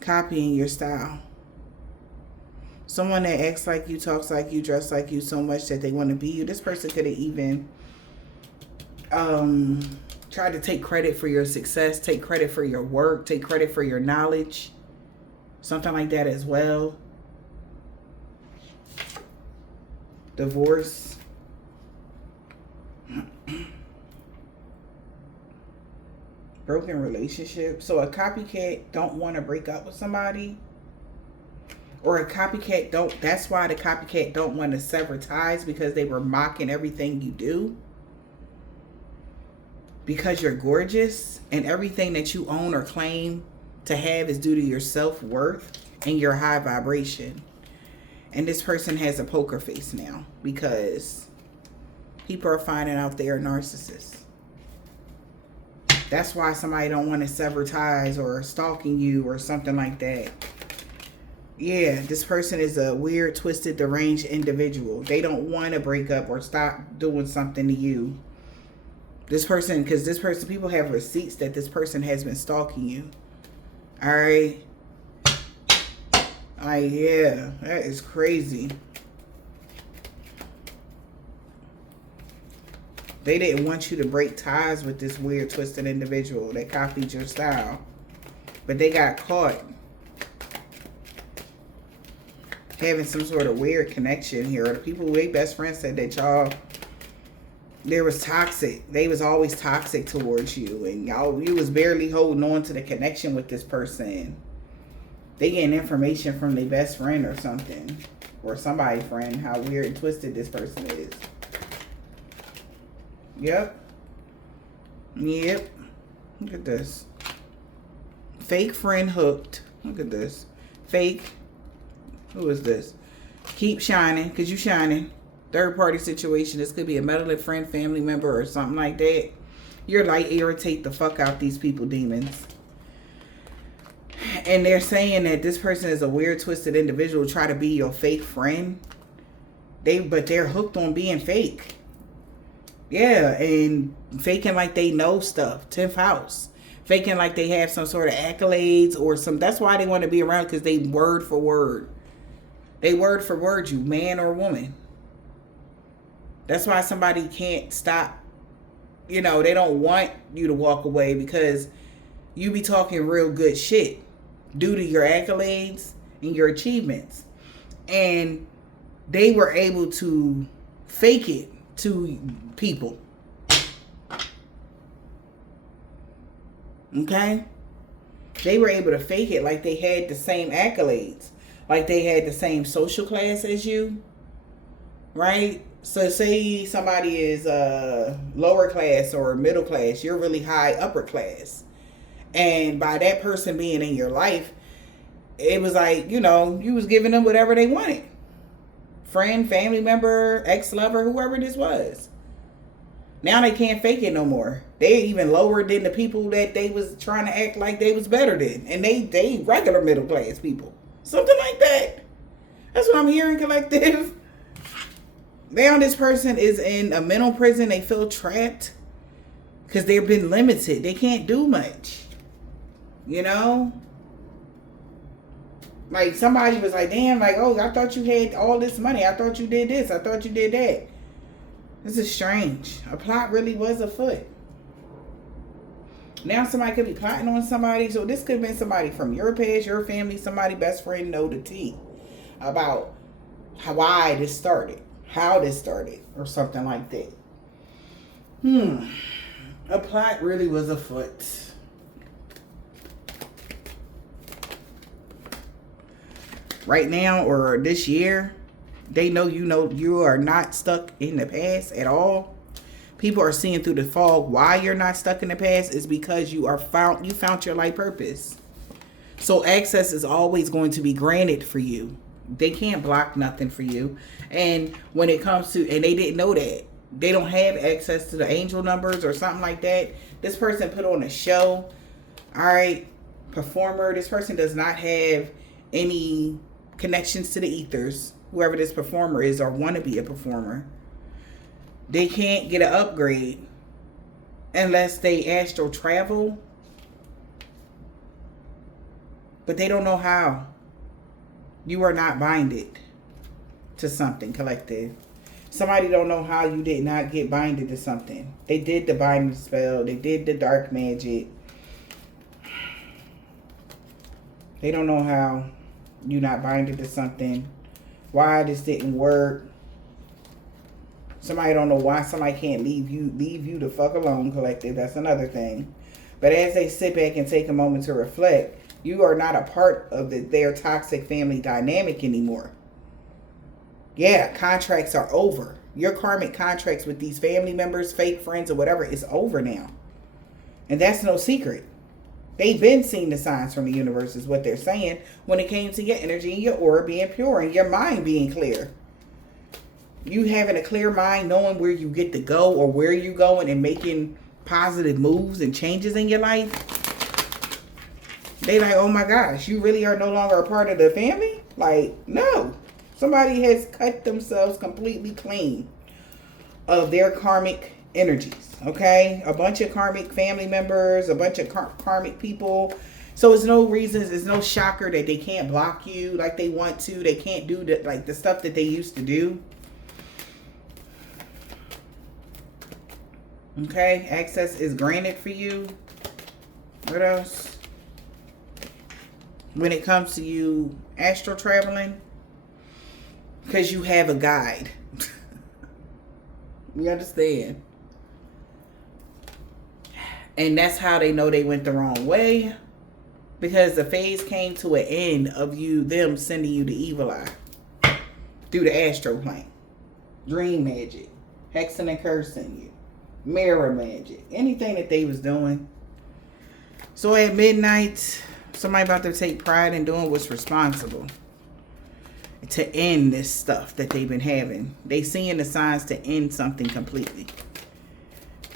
Copying your style. Someone that acts like you, talks like you, dress like you so much that they want to be you. This person could have even tried to take credit for your success, take credit for your work, take credit for your knowledge. Something like that as well. Divorce. Broken relationship. So a copycat don't want to break up with somebody. Or a copycat that's why the copycat don't want to sever ties, because they were mocking everything you do. Because you're gorgeous and everything that you own or claim to have is due to your self-worth. and your high vibration. And this person has a poker face now because people are finding out they're a narcissist. That's why somebody don't want to sever ties or stalking you or something like that. Yeah, this person is a weird, twisted, deranged individual. They don't want to break up or stop doing something to you. This person, because this person, people have receipts that this person has been stalking you. All right. Yeah, that is crazy. They didn't want you to break ties with this weird, twisted individual that copied your style. But they got caught having some sort of weird connection here. The people, their best friend said that y'all, there was toxic. They was always toxic towards you. And y'all, you was barely holding on to the connection with this person. They getting information from their best friend or something. Or somebody's friend, how weird and twisted this person is. Yep. Yep. Look at this. Fake friend hooked. Look at this. Fake. Who is this? Keep shining, because you shining. Third party situation. This could be a meddling friend, family member, or something like that. Your light irritate the fuck out these people, demons. And they're saying that this person is a weird, twisted individual, try to be your fake friend. But they're hooked on being fake. Yeah, and faking like they know stuff. 10th house. Faking like they have some sort of accolades or some. That's why they want to be around, because they word for word. They word for word you, man or woman. That's why somebody can't stop. You know, they don't want you to walk away because you be talking real good shit due to your accolades and your achievements. And they were able to fake it to people. Okay? They were able to fake it like they had the same accolades. Like they had the same social class as you. Right? So say somebody is lower class or middle class. You're really high upper class. And by that person being in your life, it was like, you know, you was giving them whatever they wanted. Friend, family member, ex-lover, whoever this was. Now they can't fake it no more. They even lower than the people that they was trying to act like they was better than. And they regular middle class people. Something like that. That's what I'm hearing, collective. Now this person is in a mental prison. They feel trapped because they've been limited. They can't do much. You know? Like somebody was like, damn, like, oh, I thought you had all this money. I thought you did this. I thought you did that. This is strange. A plot really was afoot. Now somebody could be plotting on somebody. So this could have been somebody from your past, your family, somebody best friend know the tea about why this started, how this started, or something like that. A plot really was afoot. Right now or this year, they know you are not stuck in the past at all. People are seeing through the fog. Why you're not stuck in the past is because you found your life purpose. So access is always going to be granted for you. They can't block nothing for you. And when it comes to, and they didn't know that, they don't have access to the angel numbers or something like that. This person put on a show. All right, performer. This person does not have any connections to the ethers, whoever this performer is or want to be a performer. They can't get an upgrade unless they astral travel, but they don't know how. You are not binded to something, collective. Somebody don't know how you did not get binded to something. They did the binding spell. They did the dark magic. They don't know how you not binded to something. Why this didn't work. Somebody don't know why somebody can't leave you the fuck alone, collective. That's another thing. But as they sit back and take a moment to reflect, you are not a part of their toxic family dynamic anymore. Yeah, contracts are over. Your karmic contracts with these family members, fake friends, or whatever is over now. And that's no secret. They've been seeing the signs from the universe is what they're saying when it came to your energy and your aura being pure and your mind being clear. You having a clear mind, knowing where you get to go or where you're going and making positive moves and changes in your life. They like, oh my gosh, you really are no longer a part of the family? Like, no. Somebody has cut themselves completely clean of their karmic energies, okay? A bunch of karmic family members, a bunch of karmic people. So it's no reasons, it's no shocker that they can't block you like they want to. They can't do the stuff that they used to do. Okay, access is granted for you. What else? When it comes to you astral traveling, because you have a guide. You understand? And that's how they know they went the wrong way. Because the phase came to an end of them sending you the evil eye. Through the astral plane. Dream magic. Hexing and cursing you. Mirror magic. Anything that they was doing. So at midnight, somebody about to take pride in doing what's responsible. To end this stuff that they've been having. They seeing the signs to end something completely.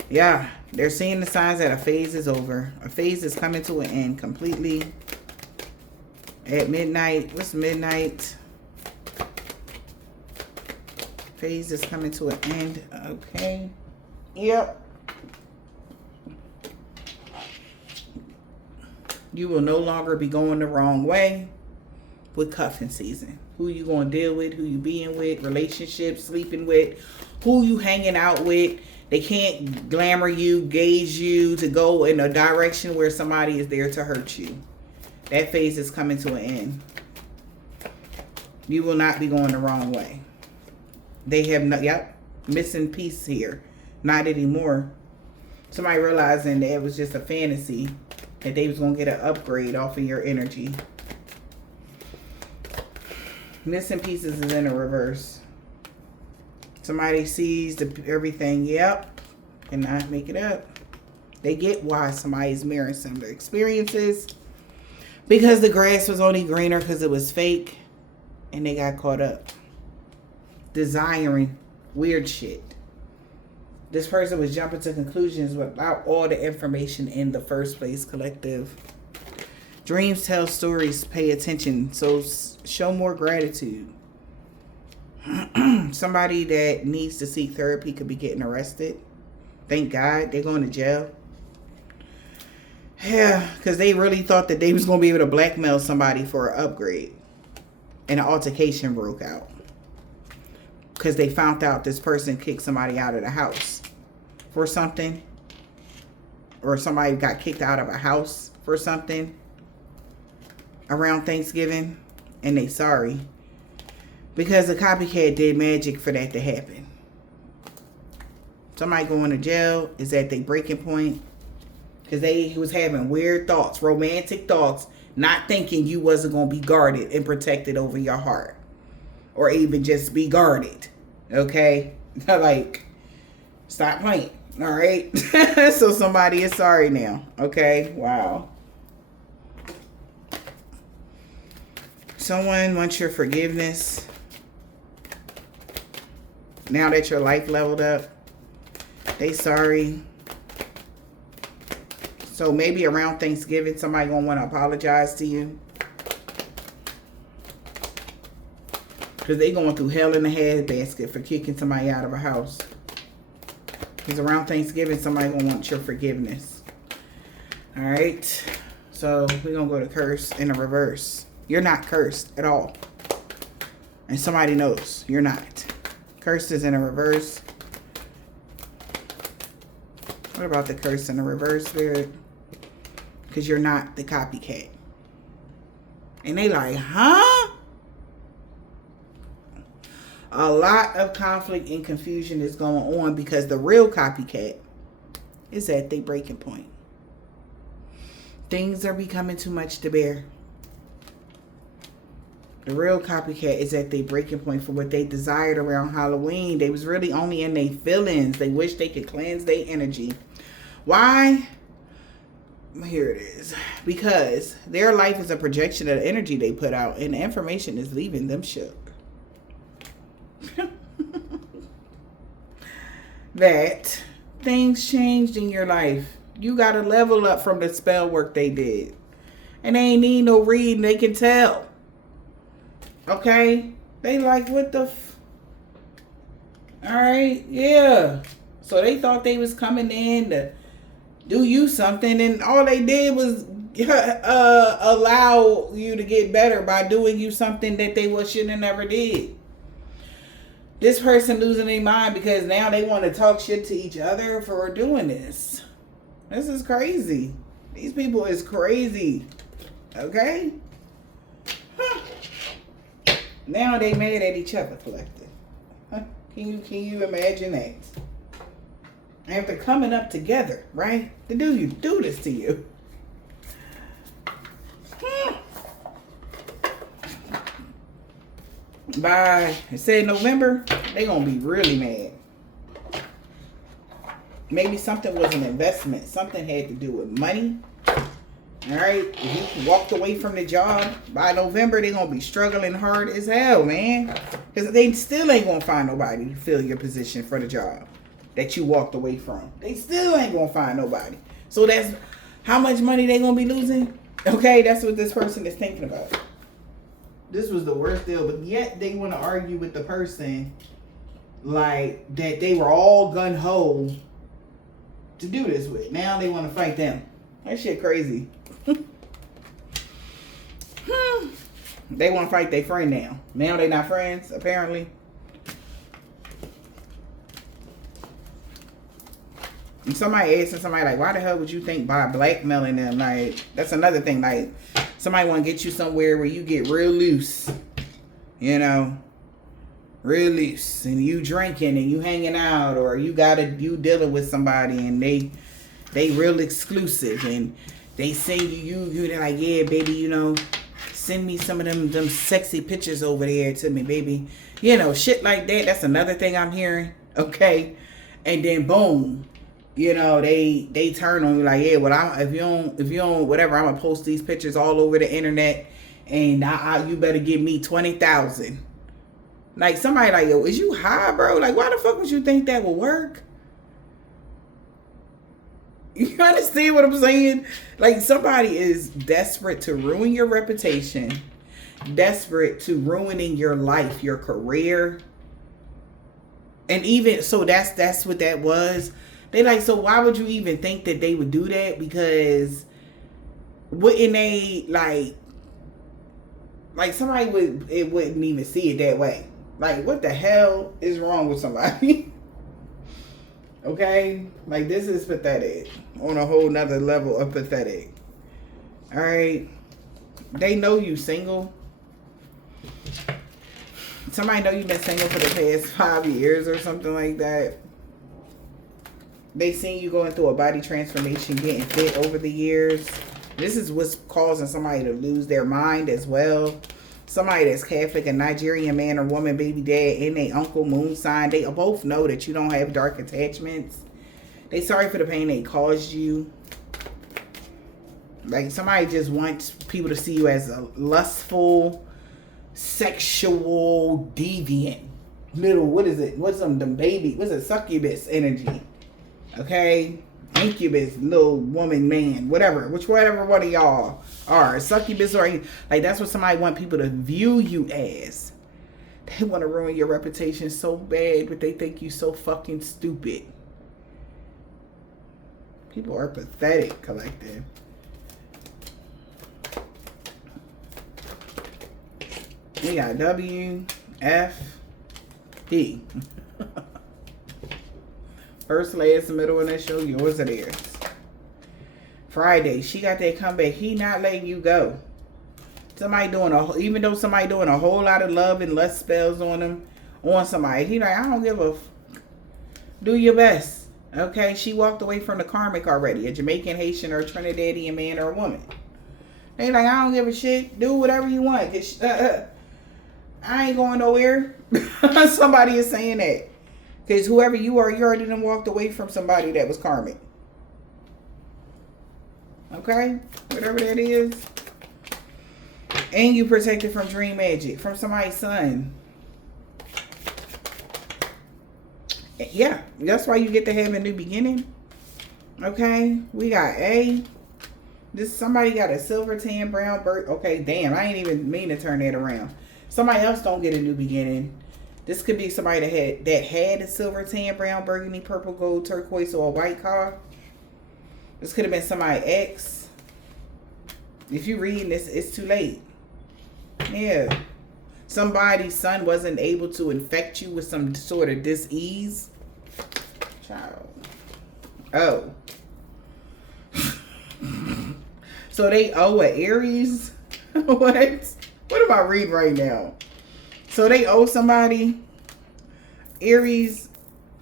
Yeah, they're seeing the signs that a phase is over. A phase is coming to an end completely. At midnight. What's midnight? Phase is coming to an end. Okay. Yep. You will no longer be going the wrong way with cuffing season. Who you going to deal with, who you being with, relationships, sleeping with, who you hanging out with. They can't glamour you, gauge you to go in a direction where somebody is there to hurt you. That phase is coming to an end. You will not be going the wrong way. They have not, yep, missing piece here. Not anymore. Somebody realizing that it was just a fantasy, that they was going to get an upgrade off of your energy. Missing pieces is in a reverse. Somebody sees everything. Yep. Cannot make it up. They get why somebody's mirroring similar experiences. Because the grass was only greener because it was fake. And they got caught up. Desiring weird shit. This person was jumping to conclusions without all the information in the first place, collective. Dreams tell stories, pay attention. So show more gratitude. Somebody that needs to seek therapy could be getting arrested. Thank God they're going to jail. Yeah, because they really thought that they was going to be able to blackmail somebody for an upgrade. And an altercation broke out. Because they found out this person kicked somebody out of the house for something. Or somebody got kicked out of a house for something around Thanksgiving, and they sorry because the copycat did magic for that to happen. Somebody going to jail is at their breaking point because they was having weird thoughts, romantic thoughts, not thinking you wasn't going to be guarded and protected over your heart or even just be guarded. Okay, like stop playing. All right. So somebody is sorry now. Okay. Wow. Someone wants your forgiveness. Now that your life leveled up, they sorry. So maybe around Thanksgiving, somebody gonna want to apologize to you. Because they going through hell in a handbasket for kicking somebody out of a house. Because around Thanksgiving, somebody gonna want your forgiveness. All right. So we're gonna go to curse in the reverse. You're not cursed at all. And somebody knows you're not. Cursed is in a reverse. What about the curse in the reverse, Spirit? Because you're not the copycat. And they like, huh? A lot of conflict and confusion is going on because the real copycat is at their breaking point. Things are becoming too much to bear. The real copycat is at their breaking point for what they desired around Halloween. They was really only in their feelings. They wish they could cleanse their energy. Why? Here it is. Because their life is a projection of the energy they put out, and the information is leaving them shook. That things changed in your life. You got to level up from the spell work they did. And they ain't need no reading. They can tell. Okay? They like, what the Alright? Yeah. So they thought they was coming in to do you something, and all they did was allow you to get better by doing you something that they shouldn't have never did. This person losing their mind because now they want to talk shit to each other for doing this. This is crazy. These people is crazy. Okay? Huh. Now they mad at each other, collective. Huh? Can you imagine that? After coming up together, right? To do this to you. By, it said November, they gonna be really mad. Maybe something was an investment. Something had to do with money. Alright? If you walked away from the job, by November, they gonna be struggling hard as hell, man. Because they still ain't gonna find nobody to fill your position for the job that you walked away from. They still ain't gonna find nobody. So that's how much money they gonna be losing. Okay, that's what this person is thinking about. This was the worst deal, but yet they want to argue with the person like that they were all gun-ho to do this with. Now they want to fight them. That shit crazy. They want to fight their friend now. Now they not friends, apparently. And somebody asking somebody like, why the hell would you think by blackmailing them? Like, that's another thing. Like, somebody want to get you somewhere where you get real loose. You know? Real loose. And you drinking and you hanging out, or you dealing with somebody and they real exclusive and they send you they're like, yeah, baby, you know, send me some of them sexy pictures over there to me, baby. You know, shit like that. That's another thing I'm hearing. Okay. And then boom. You know, they turn on you like, yeah, well, if you don't, whatever, I'm gonna post these pictures all over the internet, and you better give me 20,000. Like somebody like, yo, is you high, bro? Like, why the fuck would you think that will work? You understand what I'm saying? Like, somebody is desperate to ruin your reputation, desperate to ruining your life, your career, and even so, that's what that was. They like, so why would you even think that they would do that? Because wouldn't they like somebody wouldn't even see it that way. Like, what the hell is wrong with somebody? Okay? Like, this is pathetic. On a whole nother level of pathetic. Alright? They know you single. Somebody know you've been single for the past 5 years or something like that. They seen you going through a body transformation, getting fit over the years. This is what's causing somebody to lose their mind as well. Somebody that's Catholic, a Nigerian man or woman, baby dad, and they uncle, moon sign. They both know that you don't have dark attachments. They sorry for the pain they caused you. Like, somebody just wants people to see you as a lustful, sexual, deviant, little, what is it? What's them baby? What's it? Succubus energy. Okay, incubus, little woman, man, whatever one of y'all are, succubus, or like, that's what somebody want people to view you as. They want to ruin your reputation so bad, but they think you so fucking stupid. People are pathetic, collective. We got W, F, D. First, last, middle, and that show, yours or theirs. Friday, she got that comeback. He not letting you go. Even though somebody doing a whole lot of love and lust spells on somebody, he like, I don't give a do your best. Okay, she walked away from the karmic already. A Jamaican, Haitian, or a Trinidadian man or woman. They like, I don't give a shit. Do whatever you want. I ain't going nowhere. Somebody is saying that. Because whoever you are, you already done walked away from somebody that was karmic. Okay? Whatever that is. And you protected from dream magic. From somebody's son. Yeah. That's why you get to have a new beginning. Okay? We got A. This somebody got a silver, tan, brown, okay, damn. I ain't even mean to turn that around. Somebody else don't get a new beginning. This could be somebody that had a silver, tan, brown, burgundy, purple, gold, turquoise, or a white car. This could have been somebody ex. If you're reading this, it's too late. Yeah. Somebody's son wasn't able to infect you with some sort of dis-ease. Child. Oh. So they owe an Aries? What? What am I reading right now? So they owe somebody. Aries,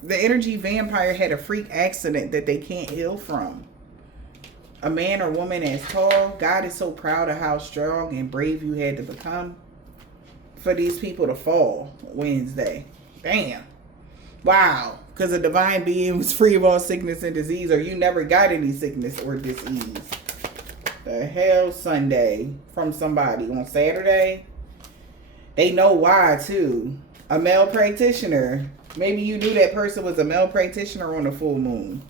the energy vampire had a freak accident that they can't heal from. A man or woman as tall. God is so proud of how strong and brave you had to become for these people to fall Wednesday. Damn. Wow. Because a divine being was free of all sickness and disease, or you never got any sickness or disease. The hell, Sunday from somebody on Saturday. They know why too. A male practitioner. Maybe you knew that person was a male practitioner on the full moon.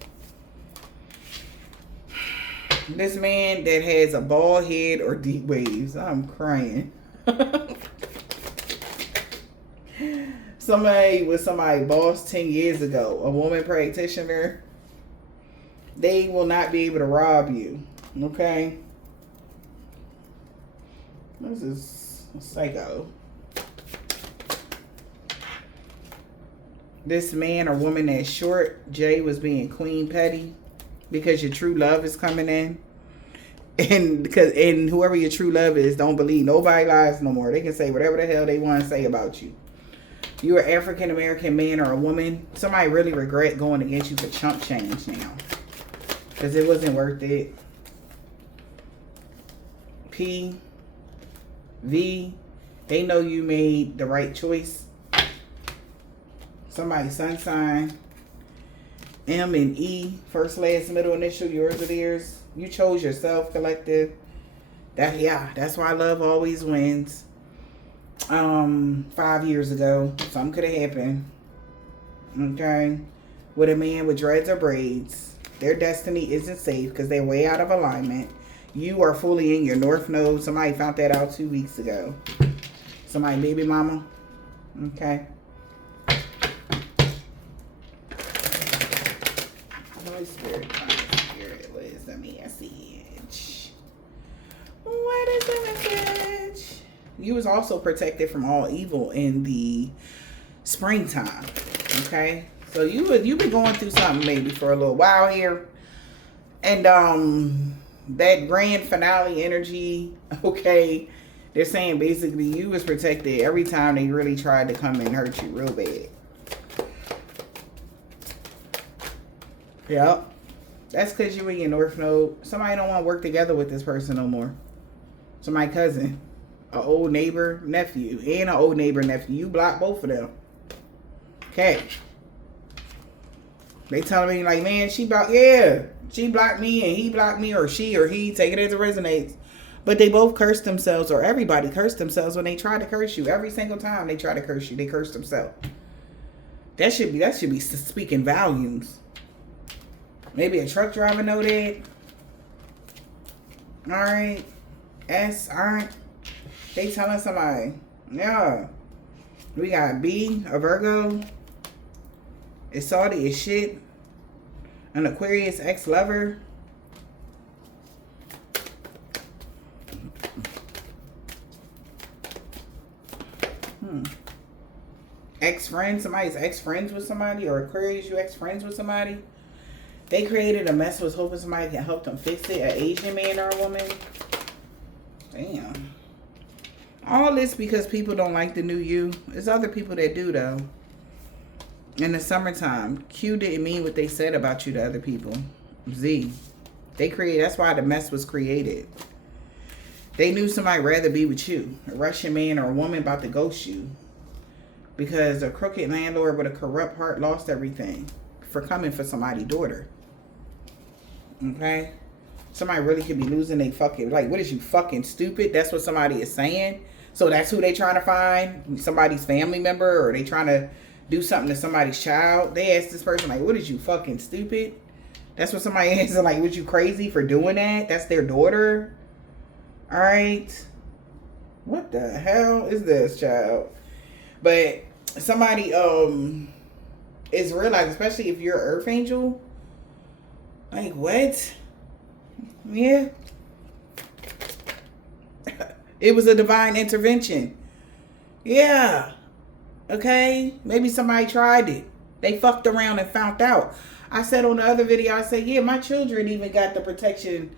This man that has a bald head or deep waves. I'm crying. Somebody was somebody boss 10 years ago. A woman practitioner. They will not be able to rob you. Okay? This is a psycho. This man or woman that's short, Jay, was being queen petty because your true love is coming in. And whoever your true love is, don't believe nobody lies no more. They can say whatever the hell they want to say about you. You're an African American man or a woman. Somebody really regret going against you for chump change now. Because it wasn't worth it. P. V. They know you made the right choice. Somebody's sun sign. M and E. First, last, middle, initial. Yours or theirs. You chose yourself, collective. That's why love always wins. 5 years ago, something could have happened. Okay. With a man with dreads or braids. Their destiny isn't safe because they're way out of alignment. You are fully in your north node. Somebody found that out 2 weeks ago. Somebody baby mama. Okay. Holy Spirit, what is the message? What is the message? You was also protected from all evil in the springtime. Okay? So you've been going through something maybe for a little while here. And that grand finale energy, okay, they're saying basically you was protected every time they really tried to come and hurt you real bad. Yep. That's because you in your north node. Somebody don't want to work together with this person no more. So my cousin, an old neighbor, nephew, and an old neighbor, nephew. You block both of them. Okay. They telling me like, man, she blocked me and he blocked me, or she or he, take it as it resonates. But they both cursed themselves, or everybody cursed themselves when they tried to curse you. Every single time they try to curse you, they curse themselves. That should be speaking volumes. Maybe a truck driver know that. Alright. Alright. They telling somebody. Yeah. We got B, a Virgo. It's salty as shit. An Aquarius ex-lover. Ex-friend. Somebody's ex-friends with somebody. Or Aquarius, you ex-friends with somebody. They created a mess, was hoping somebody can help them fix it. An Asian man or a woman. Damn. All this because people don't like the new you. There's other people that do, though. In the summertime, Q didn't mean what they said about you to other people. Z. That's why the mess was created. They knew somebody rather be with you. A Russian man or a woman about to ghost you. Because a crooked landlord with a corrupt heart lost everything for coming for somebody's daughter. Okay? Somebody really could be losing they fucking, like, what is you, fucking stupid? That's what somebody is saying. So that's who they trying to find? Somebody's family member, or they trying to do something to somebody's child? They ask this person, like, what is you, fucking stupid? That's what somebody answers, like, was you crazy for doing that? That's their daughter? All right. What the hell is this, child? But somebody is realizing, especially if you're an earth angel, like, what? Yeah. It was a divine intervention. Yeah. Okay. Maybe somebody tried it. They fucked around and found out. I said on the other video, I said, yeah, my children even got the protection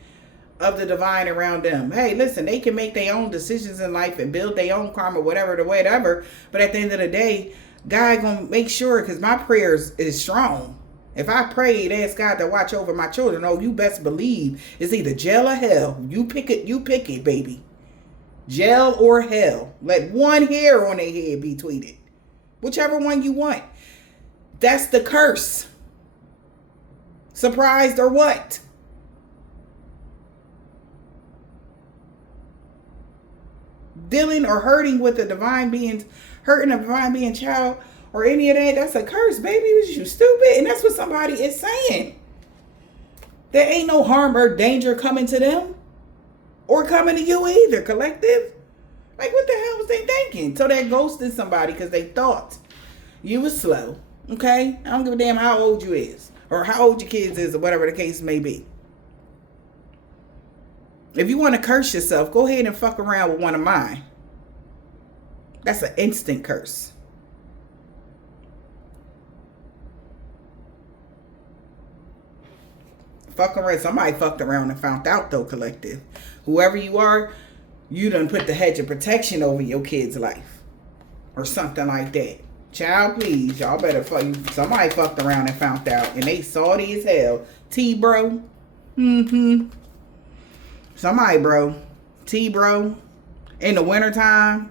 of the divine around them. Hey, listen, they can make their own decisions in life and build their own karma, whatever. But at the end of the day, God gonna make sure, because my prayers is strong. If I prayed, ask God to watch over my children, oh, you best believe it's either jail or hell. You pick it, baby. Jail or hell. Let one hair on their head be tweeted. Whichever one you want. That's the curse. Surprised or what? Dealing or hurting with a divine being, hurting a divine being child, or any of that, that's a curse, baby. Was you stupid? And that's what somebody is saying. There ain't no harm or danger coming to them, or coming to you either, collective. Like, what the hell was they thinking? So they ghosted somebody because they thought you was slow. Okay? I don't give a damn how old you is, or how old your kids is, or whatever the case may be. If you want to curse yourself, go ahead and fuck around with one of mine. That's an instant curse. Fuck around. Somebody fucked around and found out, though, collective. Whoever you are, you done put the hedge of protection over your kid's life, or something like that. Child, please, y'all better fuck. Somebody fucked around and found out, and they salty as hell. T, bro. Somebody, bro. T, bro. In the wintertime,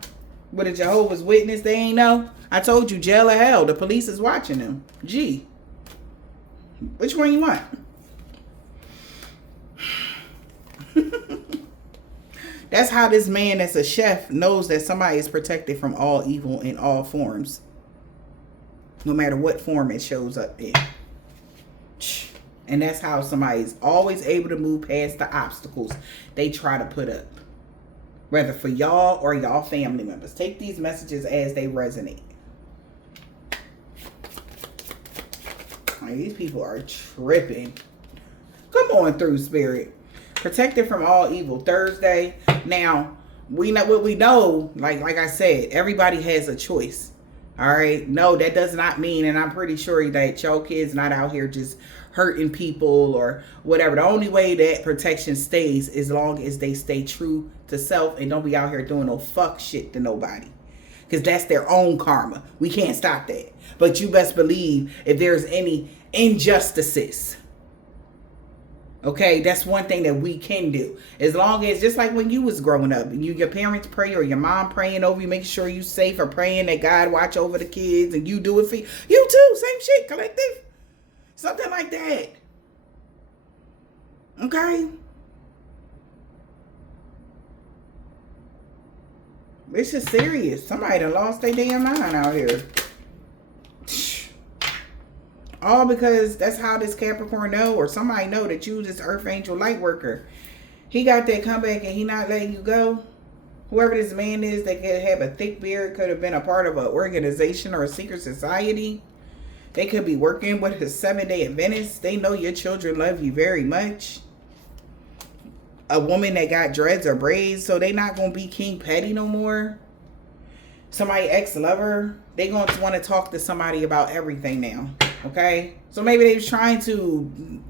with a Jehovah's Witness, they ain't know. I told you, jail or hell. The police is watching them. Gee. Which one you want? That's how this man that's a chef knows that somebody is protected from all evil in all forms. No matter what form it shows up in. And that's how somebody is always able to move past the obstacles they try to put up. Whether for y'all or y'all family members. Take these messages as they resonate. Like, these people are tripping. Come on through, spirit. Protected from all evil. Thursday. Now, we know what we know. Like I said, everybody has a choice. All right. No, that does not mean, and I'm pretty sure that your kids not out here just hurting people or whatever. The only way that protection stays is as long as they stay true to self and don't be out here doing no fuck shit to nobody. Because that's their own karma. We can't stop that. But you best believe if there's any injustices, okay, that's one thing that we can do. As long as, just like when you was growing up, and your parents pray or your mom praying over you, make sure you safe, or praying that God watch over the kids, and you do it for you. You too, same shit, collective. Something like that. Okay? This is serious. Somebody done lost their damn mind out here. All because that's how this Capricorn know, or somebody know that you this Earth Angel light worker. He got that comeback and he not letting you go. Whoever this man is that could have a thick beard, could have been a part of an organization or a secret society. They could be working with a 7-day Adventist. They know your children love you very much. A woman that got dreads or braids, so they not going to be King Petty no more. Somebody ex-lover, they going to want to talk to somebody about everything now. Okay? So maybe they was trying to...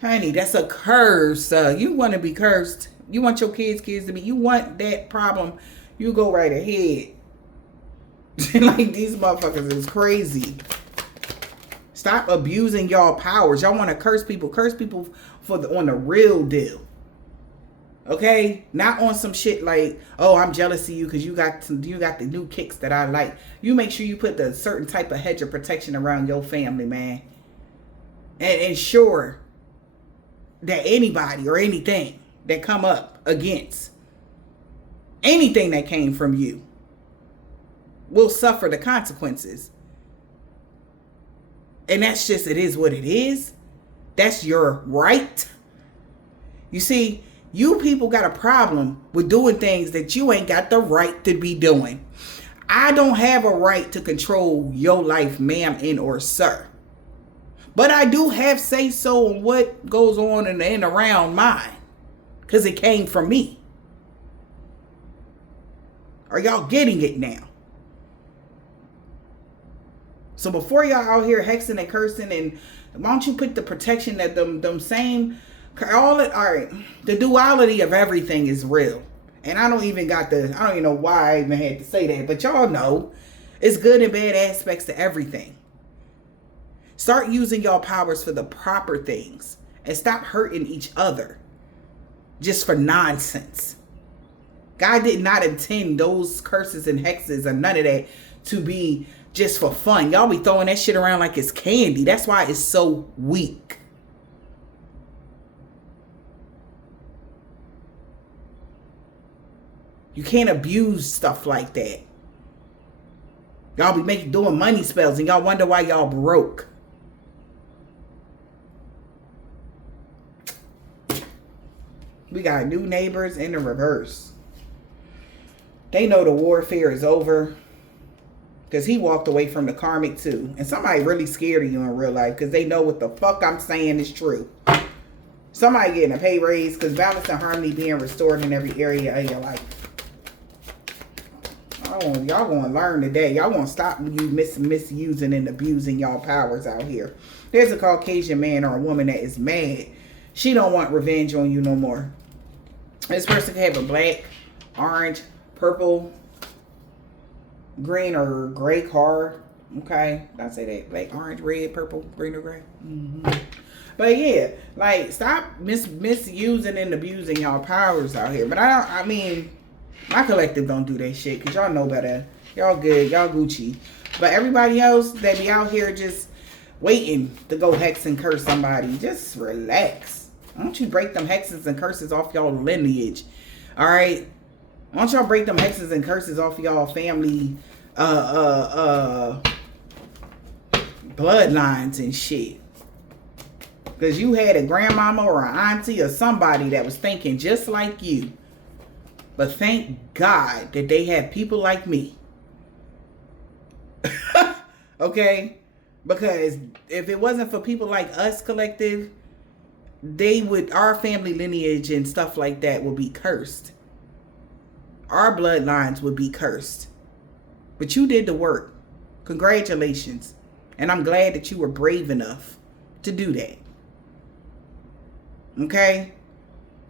Honey, that's a curse. You want to be cursed. You want your kids to be... You want that problem. You go right ahead. Like, these motherfuckers is crazy. Stop abusing y'all powers. Y'all want to curse people. Curse people on the real deal. Okay? Not on some shit like, oh, I'm jealous of you because you got the new kicks that I like. You make sure you put the certain type of hedge of protection around your family, man. And ensure that anybody or anything that come up against anything that came from you will suffer the consequences. And that's just, it is what it is. That's your right. You see, you people got a problem with doing things that you ain't got the right to be doing. I don't have a right to control your life, ma'am and or sir. But I do have say so on what goes on in and around mine. Because it came from me. Are y'all getting it now? So before y'all out here hexing and cursing, and why don't you put the protection that them same, all right, the duality of everything is real. And I don't even know why I even had to say that, but y'all know it's good and bad aspects to everything. Start using y'all powers for the proper things and stop hurting each other just for nonsense. God did not intend those curses and hexes or none of that to be just for fun. Y'all be throwing that shit around like it's candy. That's why it's so weak. You can't abuse stuff like that. Y'all be doing money spells and y'all wonder why y'all broke. We got new neighbors in the reverse. They know the warfare is over. Because he walked away from the karmic too. And somebody really scared of you in real life. Because they know what the fuck I'm saying is true. Somebody getting a pay raise. Because balance and harmony being restored in every area of your life. Y'all going to learn today. Y'all going to stop you misusing and abusing y'all powers out here. There's a Caucasian man or a woman that is mad. She don't want revenge on you no more. This person can have a black, orange, purple, green, or gray car. Okay. Did I say that? Black, orange, red, purple, green, or gray. But yeah, like, stop misusing and abusing y'all powers out here. But I mean, my collective don't do that shit because y'all know better. Y'all good. Y'all Gucci. But everybody else that be out here just waiting to go hex and curse somebody, just relax. Why don't you break them hexes and curses off y'all lineage? All right? Why don't y'all break them hexes and curses off y'all family bloodlines and shit? Because you had a grandmama or an auntie or somebody that was thinking just like you. But thank God that they have people like me. Okay? Because if it wasn't for people like us, collective, our family lineage and stuff like that would be cursed. Our bloodlines would be cursed. But you did the work. Congratulations. And I'm glad that you were brave enough to do that. Okay?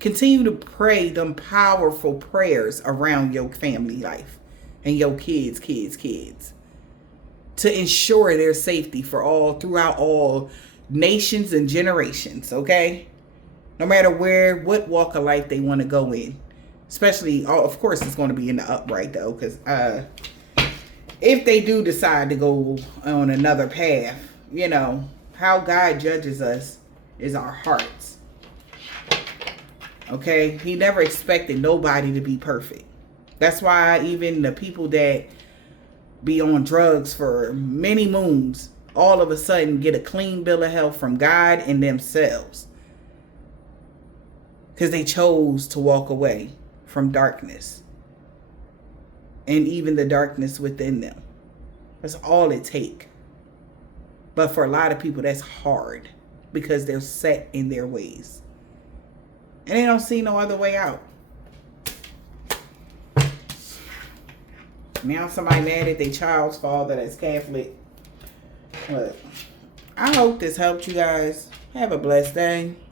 Continue to pray them powerful prayers around your family life and your kids. To ensure their safety throughout all nations and generations, okay? No matter what walk of life they want to go in. Especially, of course, it's going to be in the upright, though. Because if they do decide to go on another path, you know, how God judges us is our hearts. Okay? He never expected nobody to be perfect. That's why even the people that be on drugs for many moons all of a sudden get a clean bill of health from God and themselves. Because they chose to walk away from darkness. And even the darkness within them. That's all it takes. But for a lot of people, that's hard. Because they're set in their ways. And they don't see no other way out. Now somebody mad at their child's father that's Catholic. But I hope this helped you guys. Have a blessed day.